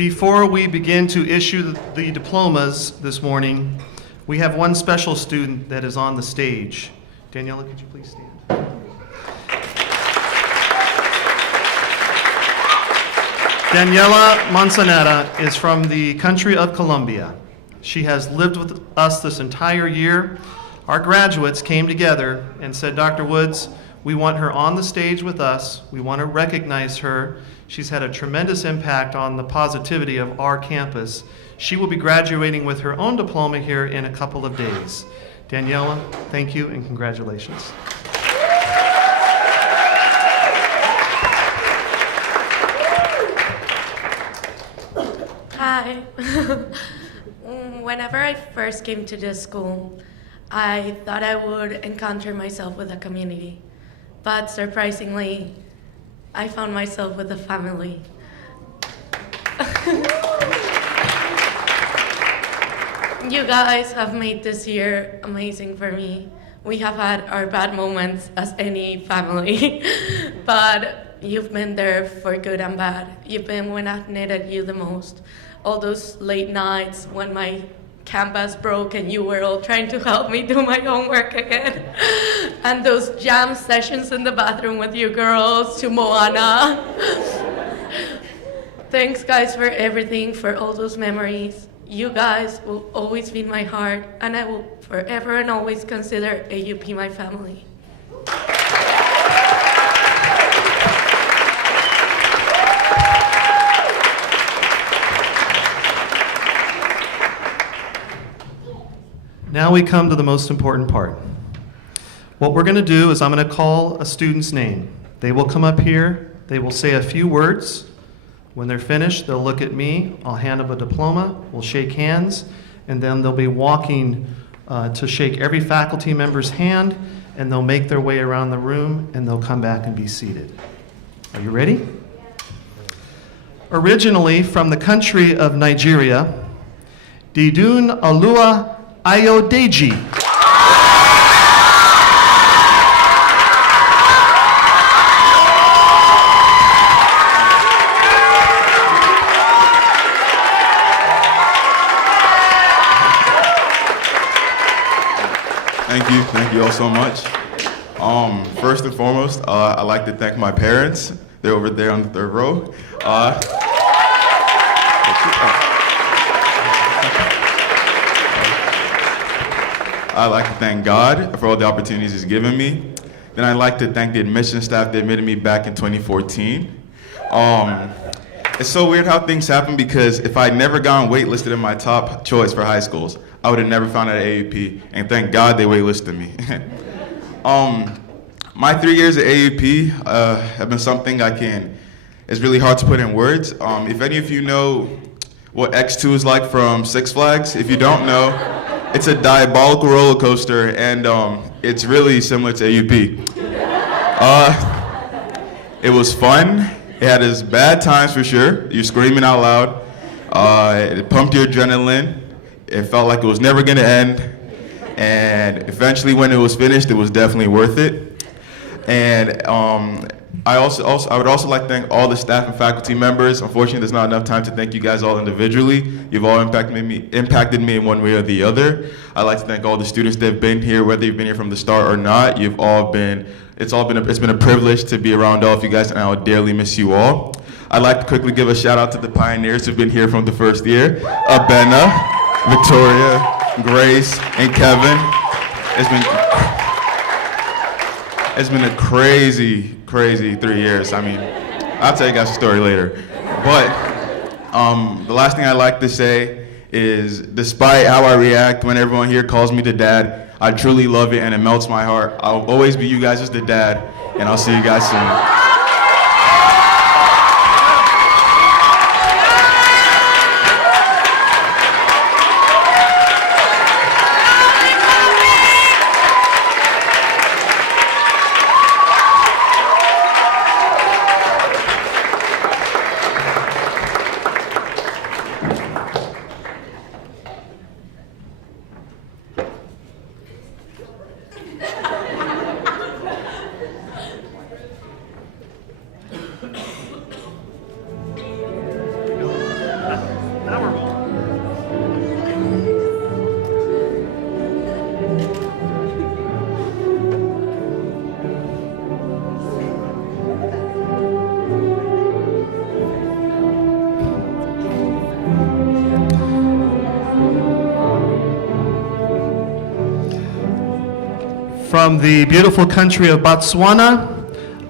Before we begin to issue the diplomas this morning, we have one special student that is on the stage. Daniela, could you please stand? Daniela Manzanetta is from the country of Colombia. She has lived with us this entire year. Our graduates came together and said, Dr. Woods, we want her on the stage with us. We want to recognize her. She's had a tremendous impact on the positivity of our campus. She will be graduating with her own diploma here in a couple of days. Daniela, thank you and congratulations. Hi. Whenever I first came to this school, I thought I would encounter myself with a community. But surprisingly, I found myself with a family. You guys have made this year amazing for me. We have had our bad moments as any family, but you've been there for good and bad. You've been when I've needed you the most. All those late nights when my campus broke and you were all trying to help me do my homework again. And those jam sessions in the bathroom with you girls to Moana. Thanks guys for everything, for all those memories. You guys will always be in my heart, and I will forever and always consider AUP my family. Now we come to the most important part. What we're going to do is I'm going to call a student's name. They will come up here, they will say a few words. When they're finished, they'll look at me, I'll hand them a diploma, we'll shake hands, and then they'll be walking to shake every faculty member's hand, and they'll make their way around the room, and they'll come back and be seated. Are you ready? Originally from the country of Nigeria, Didun Alua Ayodeji. Thank you all so much. First and foremost, I'd like to thank my parents. They're over there on the third row. I'd like to thank God for all the opportunities He's given me. Then I'd like to thank the admission staff that admitted me back in 2014. It's so weird how things happen because if I'd never gotten waitlisted in my top choice for high schools, I would have never found out at AUP, and thank God they waitlisted me. My 3 years at AUP have been something it's really hard to put in words. If any of you know what X2 is like from Six Flags, if you don't know, it's a diabolical roller coaster, and it's really similar to AUP. It was fun. It had its bad times for sure. You're screaming out loud. It pumped your adrenaline. It felt like it was never going to end. And eventually when it was finished, it was definitely worth it. And I would also like to thank all the staff and faculty members. Unfortunately, there's not enough time to thank you guys all individually. You've all impacted me in one way or the other. I'd like to thank all the students that have been here, whether you've been here from the start or not. It's been a privilege to be around all of you guys, and I will dearly miss you all. I'd like to quickly give a shout out to the pioneers who've been here from the first year. Abena, Victoria, Grace, and Kevin. It's been a crazy 3 years. I mean, I'll tell you guys a story later. But the last thing I'd like to say is, despite how I react when everyone here calls me the dad, I truly love it and it melts my heart. I'll always be you guys as the dad, and I'll see you guys soon. From the beautiful country of Botswana,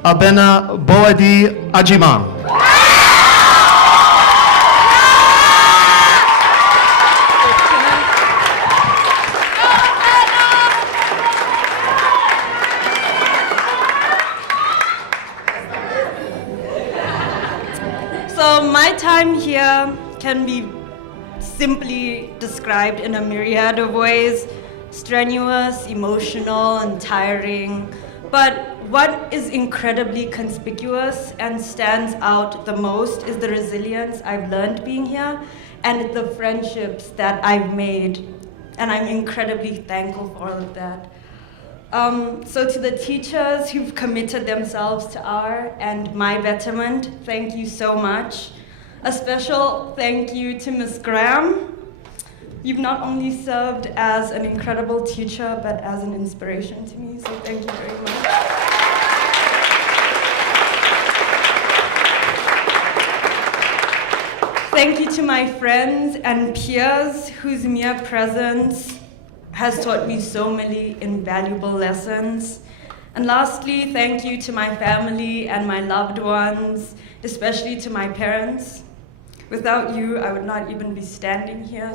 Abena Boadi Ajimam. So my time here can be simply described in a myriad of ways: strenuous, emotional, and tiring. But what is incredibly conspicuous and stands out the most is the resilience I've learned being here and the friendships that I've made. And I'm incredibly thankful for all of that. So to the teachers who've committed themselves to our and my betterment, thank you so much. A special thank you to Ms. Graham. You've not only served as an incredible teacher, but as an inspiration to me, so thank you very much. Thank you to my friends and peers whose mere presence has taught me so many invaluable lessons. And lastly, thank you to my family and my loved ones, especially to my parents. Without you, I would not even be standing here.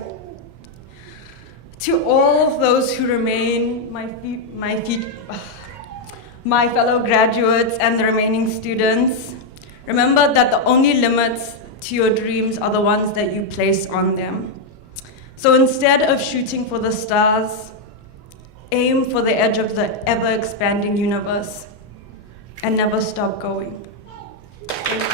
To all of those who remain, my fellow graduates and the remaining students, remember that the only limits to your dreams are the ones that you place on them. So instead of shooting for the stars, aim for the edge of the ever-expanding universe and never stop going. Thank you.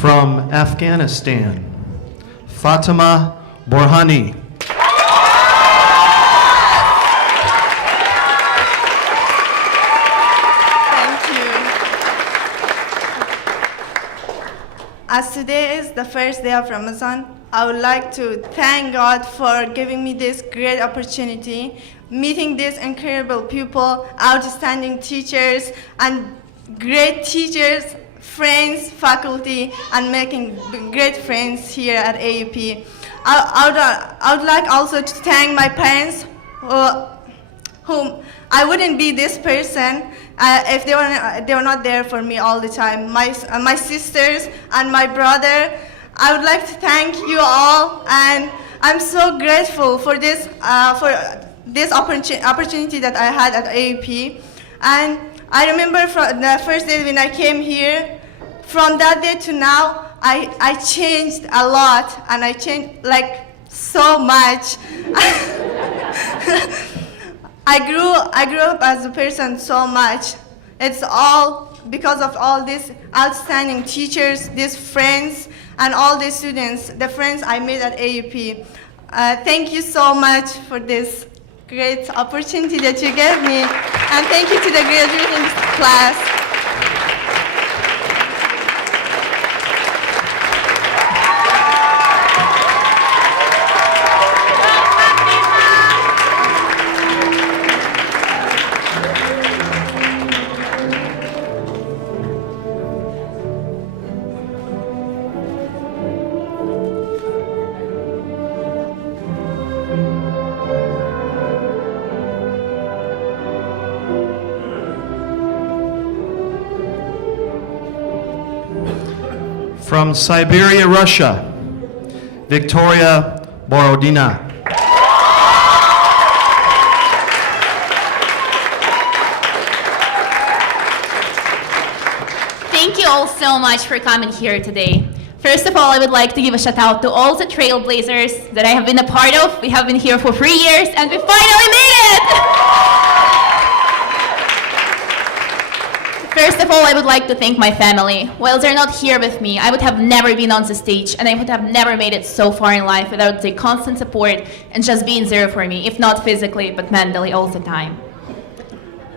From Afghanistan, Fatima Borhani. Thank you. As today is the first day of Ramadan, I would like to thank God for giving me this great opportunity, meeting these incredible people, outstanding teachers, and great teachers, friends, faculty, and making great friends here at AUP. I would like also to thank my parents, whom I wouldn't be this person if they were not there for me all the time. My sisters and my brother. I would like to thank you all, and I'm so grateful for this opportunity that I had at AUP. And I remember from the first day when I came here, from that day to now, I changed a lot, and I changed like so much. I grew up as a person so much. It's all because of all these outstanding teachers, these friends, and all the students, the friends I made at AUP. Thank you so much for this great opportunity that you gave me, and thank you to the graduating class. From Siberia, Russia, Victoria Borodina. Thank you all so much for coming here today. First of all, I would like to give a shout out to all the trailblazers that I have been a part of. We have been here for 3 years and we finally made it! First of all, I would like to thank my family. While they're not here with me, I would have never been on the stage, and I would have never made it so far in life without their constant support and just being there for me, if not physically, but mentally all the time.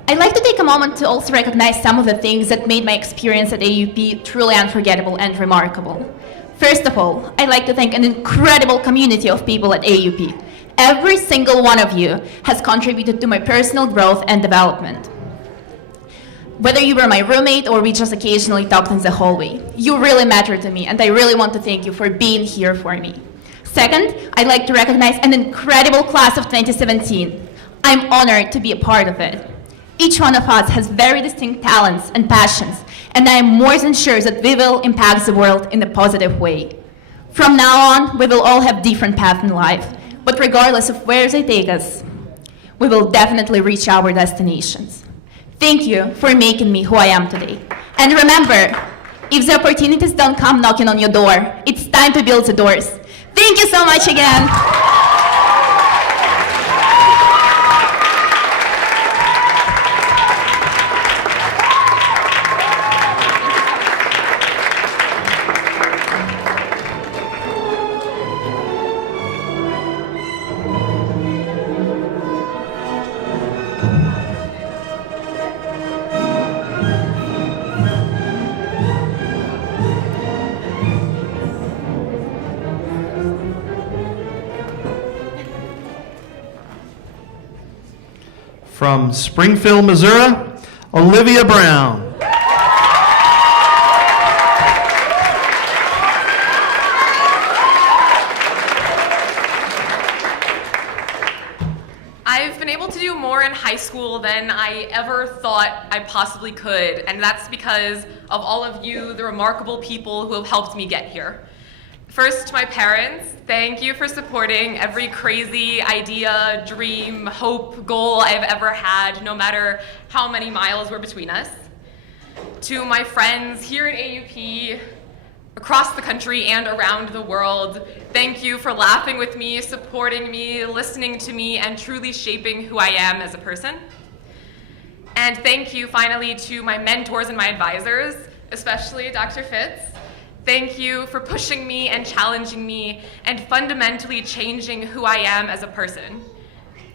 I'd like to take a moment to also recognize some of the things that made my experience at AUP truly unforgettable and remarkable. First of all, I'd like to thank an incredible community of people at AUP. Every single one of you has contributed to my personal growth and development. Whether you were my roommate or we just occasionally talked in the hallway, you really matter to me, and I really want to thank you for being here for me. Second, I'd like to recognize an incredible class of 2017. I'm honored to be a part of it. Each one of us has very distinct talents and passions, and I am more than sure that we will impact the world in a positive way. From now on, we will all have different paths in life, but regardless of where they take us, we will definitely reach our destinations. Thank you for making me who I am today. And remember, if the opportunities don't come knocking on your door, it's time to build the doors. Thank you so much again. From Springfield, Missouri, Olivia Brown. I've been able to do more in high school than I ever thought I possibly could, and that's because of all of you, the remarkable people who have helped me get here. First, to my parents, thank you for supporting every crazy idea, dream, hope, goal I've ever had, no matter how many miles were between us. To my friends here at AUP, across the country and around the world, thank you for laughing with me, supporting me, listening to me, and truly shaping who I am as a person. And thank you, finally, to my mentors and my advisors, especially Dr. Fitz. Thank you for pushing me and challenging me and fundamentally changing who I am as a person.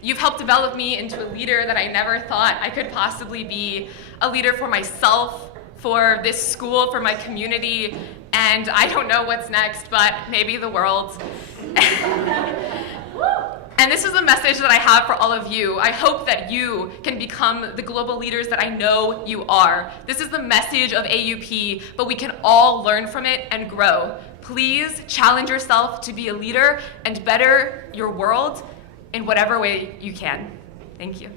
You've helped develop me into a leader that I never thought I could possibly be, a leader for myself, for this school, for my community, and I don't know what's next, but maybe the world. And this is a message that I have for all of you. I hope that you can become the global leaders that I know you are. This is the message of AUP, but we can all learn from it and grow. Please challenge yourself to be a leader and better your world in whatever way you can. Thank you.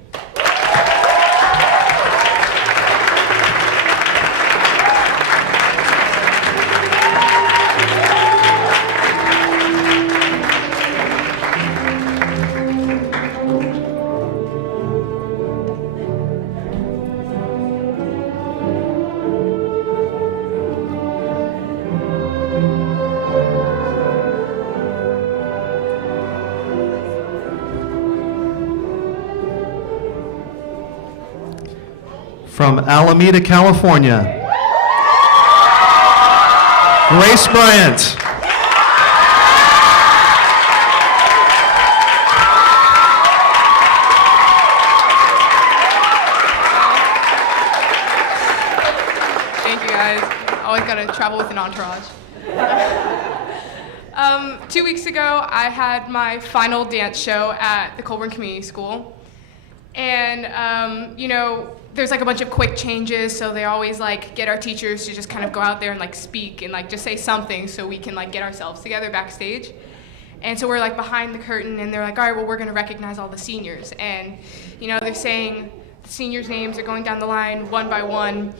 From Alameda, California, Grace Bryant. Thank you, guys. Always gotta travel with an entourage. 2 weeks ago, I had my final dance show at the Colburn Community School. And, you know, there's like a bunch of quick changes, so they always like get our teachers to just kind of go out there and like speak and like just say something so we can like get ourselves together backstage. And so we're like behind the curtain and they're like, all right, well, we're gonna recognize all the seniors. And, you know, they're saying the seniors' names are going down the line one by one.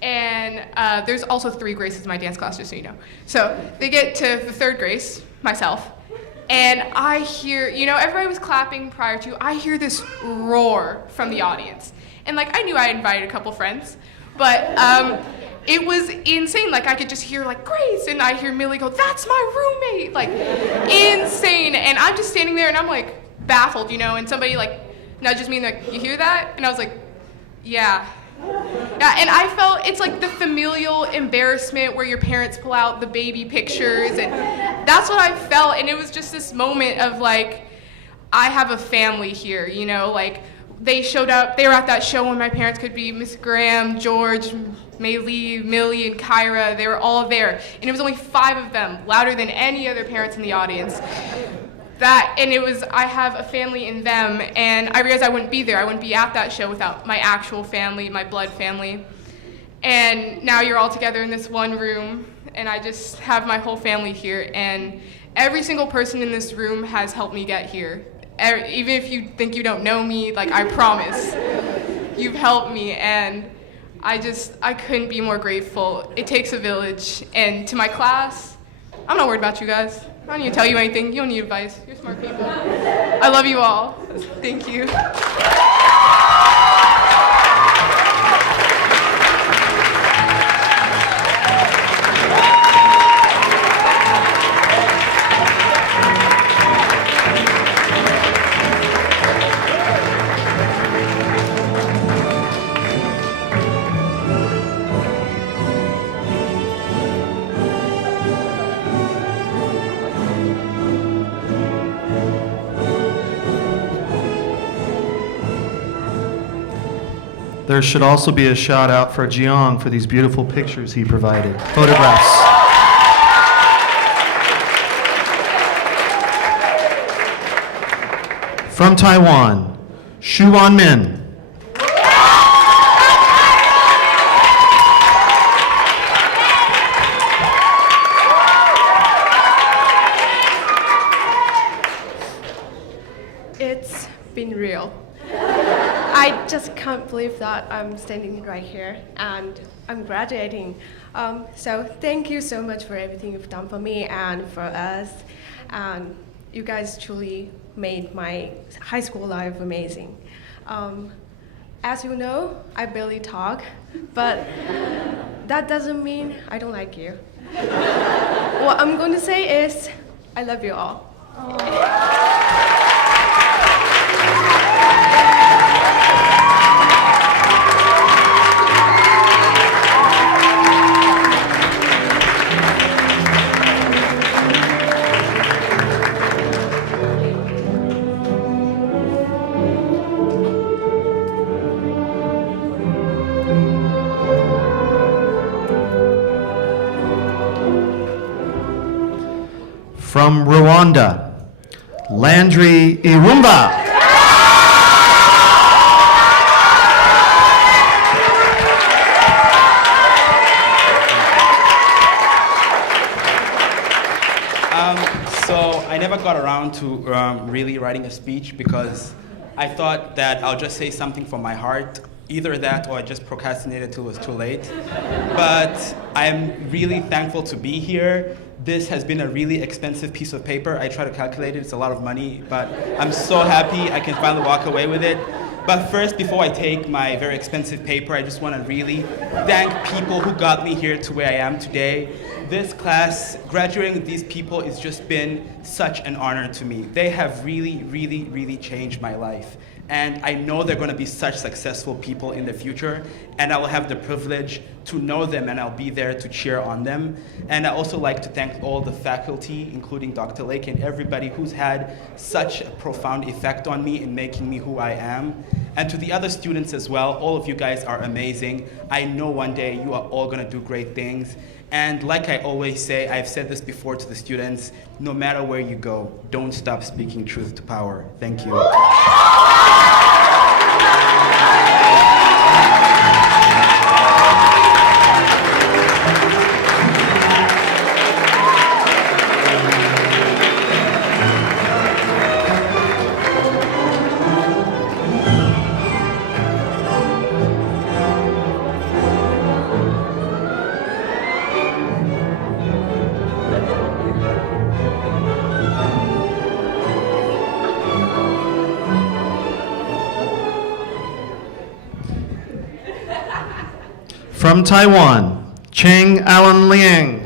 And there's also 3 Graces in my dance class, just so you know. So they get to the 3rd Grace, myself, and I hear, you know, everybody was clapping prior to, I hear this roar from the audience. And like, I knew I invited a couple friends, but it was insane. Like, I could just hear like, Grace, and I hear Millie go, that's my roommate, like, insane. And I'm just standing there and I'm like baffled, you know, and somebody like nudges me and like, you hear that? And I was like, yeah. Yeah, and I felt it's like the familial embarrassment where your parents pull out the baby pictures, and that's what I felt. And it was just this moment of like, I have a family here, you know, like they showed up, they were at that show when my parents could be Miss Graham, George, Maylee, Millie, and Kyra. They were all there, and it was only 5 of them, louder than any other parents in the audience. I have a family in them, and I realized I wouldn't be there. I wouldn't be at that show without my actual family, my blood family. And now you're all together in this one room, and I just have my whole family here. And every single person in this room has helped me get here. Even if you think you don't know me, like I promise, you've helped me, and I couldn't be more grateful. It takes a village. And to my class, I'm not worried about you guys. I don't need to tell you anything. You don't need advice. You're smart people. I love you all. Thank you. There should also be a shout out for Jiang for these beautiful pictures he provided. Photographs. From Taiwan, Shu Wanmin. It's been real. I just can't believe that I'm standing right here and I'm graduating. So thank you so much for everything you've done for me and for us. And you guys truly made my high school life amazing. As you know, I barely talk, but that doesn't mean I don't like you. What I'm going to say is, I love you all. From Rwanda, Landry Irumba. So I never got around to really writing a speech because I thought that I'll just say something from my heart. Either that or I just procrastinated till it was too late. But I'm really thankful to be here. This has been a really expensive piece of paper. I try to calculate it, it's a lot of money, but I'm so happy I can finally walk away with it. But first, before I take my very expensive paper, I just want to really thank people who got me here to where I am today. This class, graduating with these people, has just been such an honor to me. They have really, really, really changed my life. And I know they're going to be such successful people in the future, and I will have the privilege to know them, and I'll be there to cheer on them. And I also like to thank all the faculty, including Dr. Lake and everybody who's had such a profound effect on me in making me who I am. And to the other students as well, all of you guys are amazing. I know one day you are all going to do great things. And like I always say, I've said this before to the students, no matter where you go, don't stop speaking truth to power. Thank you. From Taiwan, Cheng Alan Liang.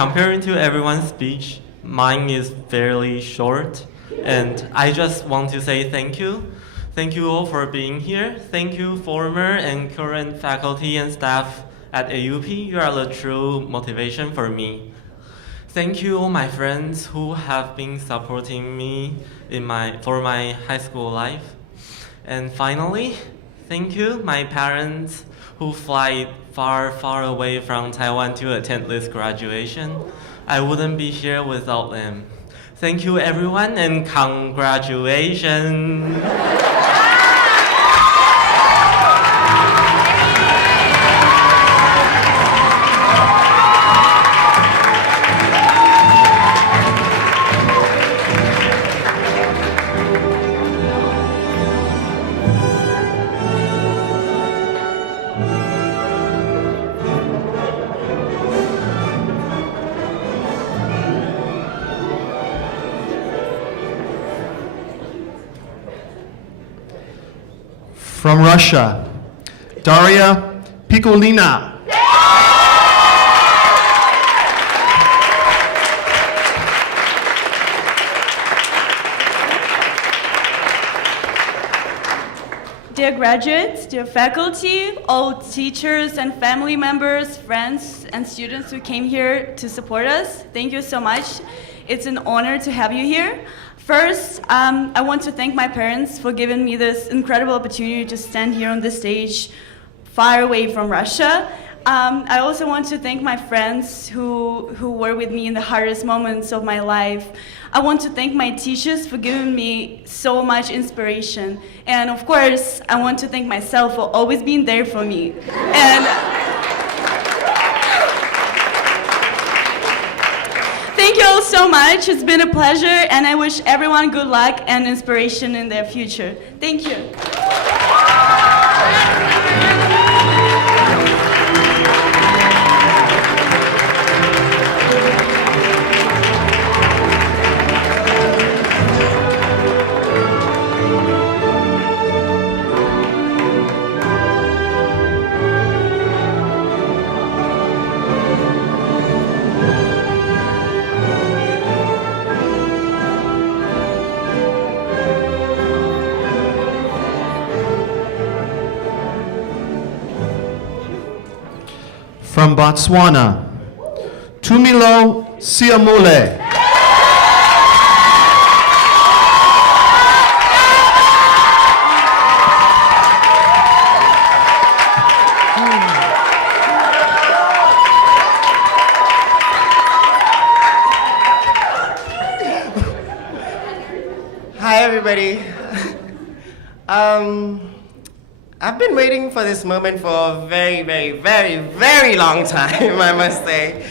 comparing to everyone's speech, mine is fairly short, and I just want to say thank you. Thank you all for being here. Thank you, former and current faculty and staff at AUP. You are the true motivation for me. Thank you, all my friends who have been supporting me for my high school life. And finally, thank you, my parents who fly far, far away from Taiwan to attend this graduation. I wouldn't be here without them. Thank you, everyone, and congratulations. From Russia, Daria Pikolina. Dear graduates, dear faculty, all teachers and family members, friends and students who came here to support us, thank you so much. It's an honor to have you here. First, I want to thank my parents for giving me this incredible opportunity to stand here on this stage far away from Russia. I also want to thank my friends who were with me in the hardest moments of my life. I want to thank my teachers for giving me so much inspiration. And of course, I want to thank myself for always being there for me. And thank you all so much. It's been a pleasure, and I wish everyone good luck and inspiration in their future. Thank you. From Botswana, Tumilo Siamule. Hi, everybody. I've been waiting for this moment for a very, very, very, very long time, I must say.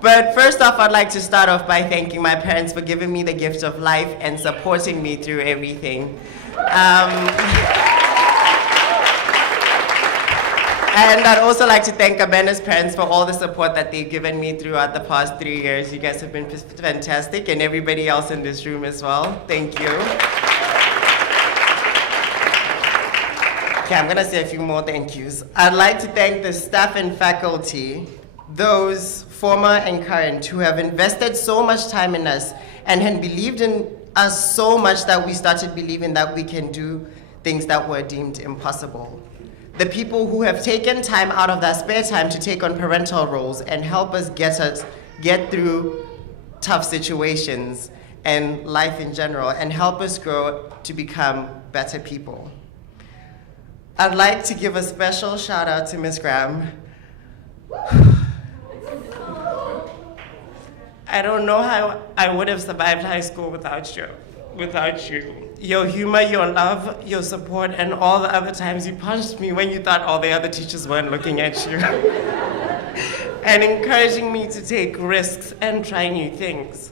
But first off, I'd like to start off by thanking my parents for giving me the gift of life and supporting me through everything. And I'd also like to thank Abena's parents for all the support that they've given me throughout the past 3 years. You guys have been fantastic, and everybody else in this room as well. Thank you. Okay, I'm gonna say a few more thank yous. I'd like to thank the staff and faculty, those former and current, who have invested so much time in us and had believed in us so much that we started believing that we can do things that were deemed impossible. The people who have taken time out of their spare time to take on parental roles and help us get through tough situations and life in general, and help us grow to become better people. I'd like to give a special shout out to Ms. Graham. I don't know how I would have survived high school without you. Your humor, your love, your support, and all the other times you punched me when you thought all the other teachers weren't looking at you. And encouraging me to take risks and try new things.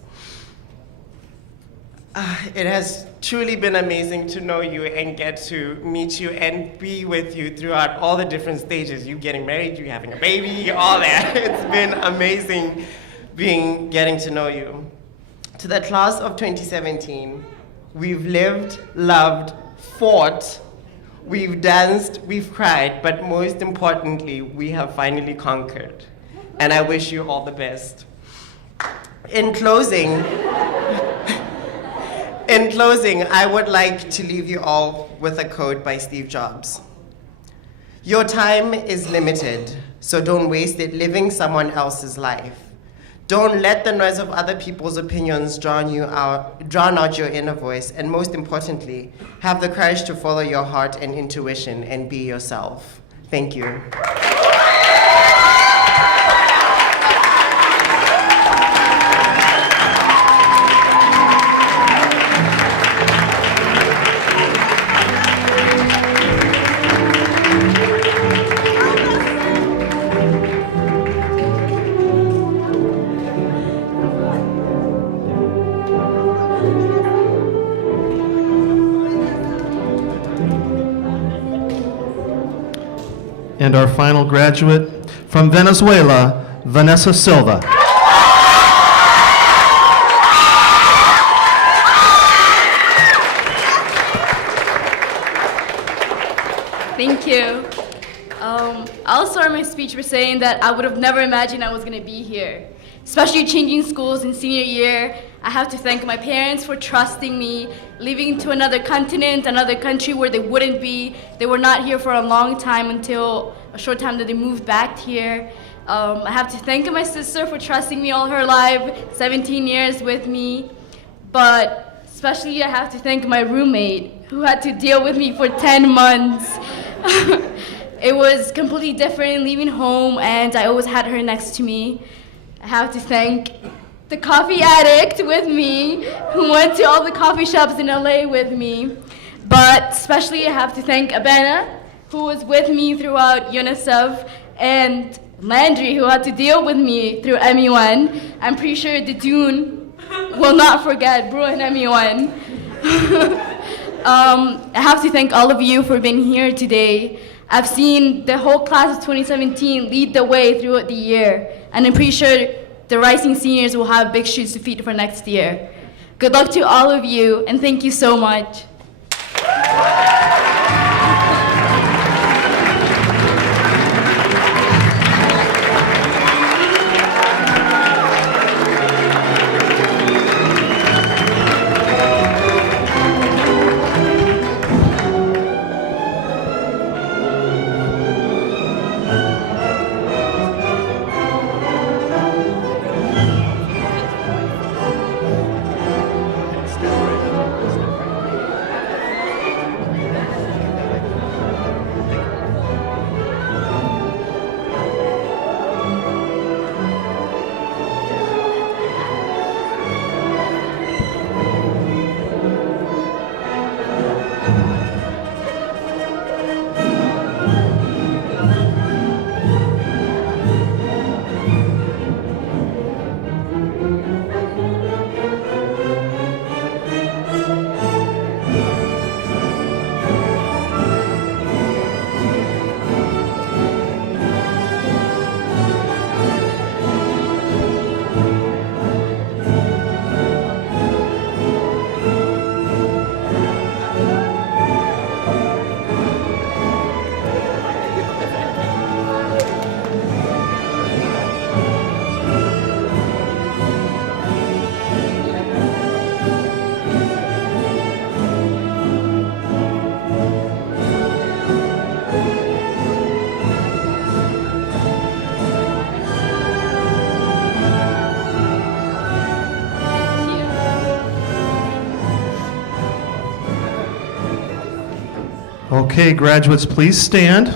It has truly been amazing to know you and get to meet you and be with you throughout all the different stages. You getting married, you having a baby, all that. It's been amazing getting to know you. To the class of 2017, we've lived, loved, fought, we've danced, we've cried, but most importantly, we have finally conquered. And I wish you all the best. In closing, I would like to leave you all with a quote by Steve Jobs. Your time is limited, so don't waste it living someone else's life. Don't let the noise of other people's opinions drown out your inner voice, and most importantly, have the courage to follow your heart and intuition and be yourself. Thank you. And our final graduate from Venezuela, Vanessa Silva. Thank you. I'll start my speech by saying that I would have never imagined I was going to be here. Especially changing schools in senior year, I have to thank my parents for trusting me, leaving to another continent, another country where they wouldn't be. They were not here for a long time until a short time that they moved back here. I have to thank my sister for trusting me all her life, 17 years with me. But especially I have to thank my roommate who had to deal with me for 10 months. It was completely different leaving home, and I always had her next to me. I have to thank the coffee addict with me, who went to all the coffee shops in LA with me. But especially I have to thank Abena, who was with me throughout UNICEF, and Landry, who had to deal with me through MUN. I'm pretty sure the Dune will not forget Bru and MUN. I have to thank all of you for being here today. I've seen the whole class of 2017 lead the way throughout the year, and I'm pretty sure the rising seniors will have big shoes to fill for next year. Good luck to all of you, and thank you so much. Okay, graduates, please stand.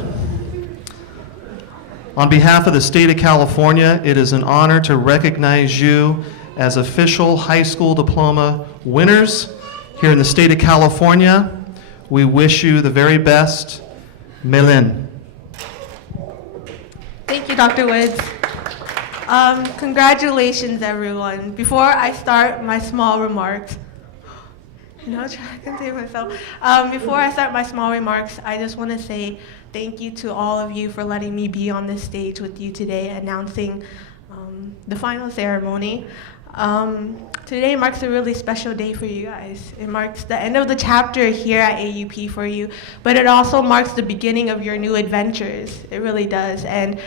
On behalf of the state of California, it is an honor to recognize you as official high school diploma winners here in the state of California. We wish you the very best. Melin. Thank you, Dr. Woods. Congratulations, everyone. Before I start my small remarks, I can contain myself. Before I start my small remarks, I just want to say thank you to all of you for letting me be on this stage with you today, announcing the final ceremony. Today marks a really special day for you guys. It marks the end of the chapter here at AUP for you, but it also marks the beginning of your new adventures. It really does. And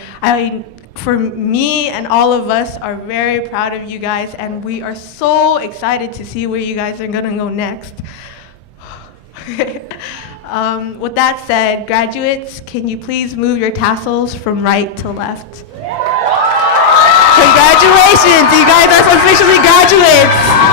for me and all of us are very proud of you guys, and we are so excited to see where you guys are gonna go next. With that said, graduates, can you please move your tassels from right to left? Congratulations, you guys are officially graduates.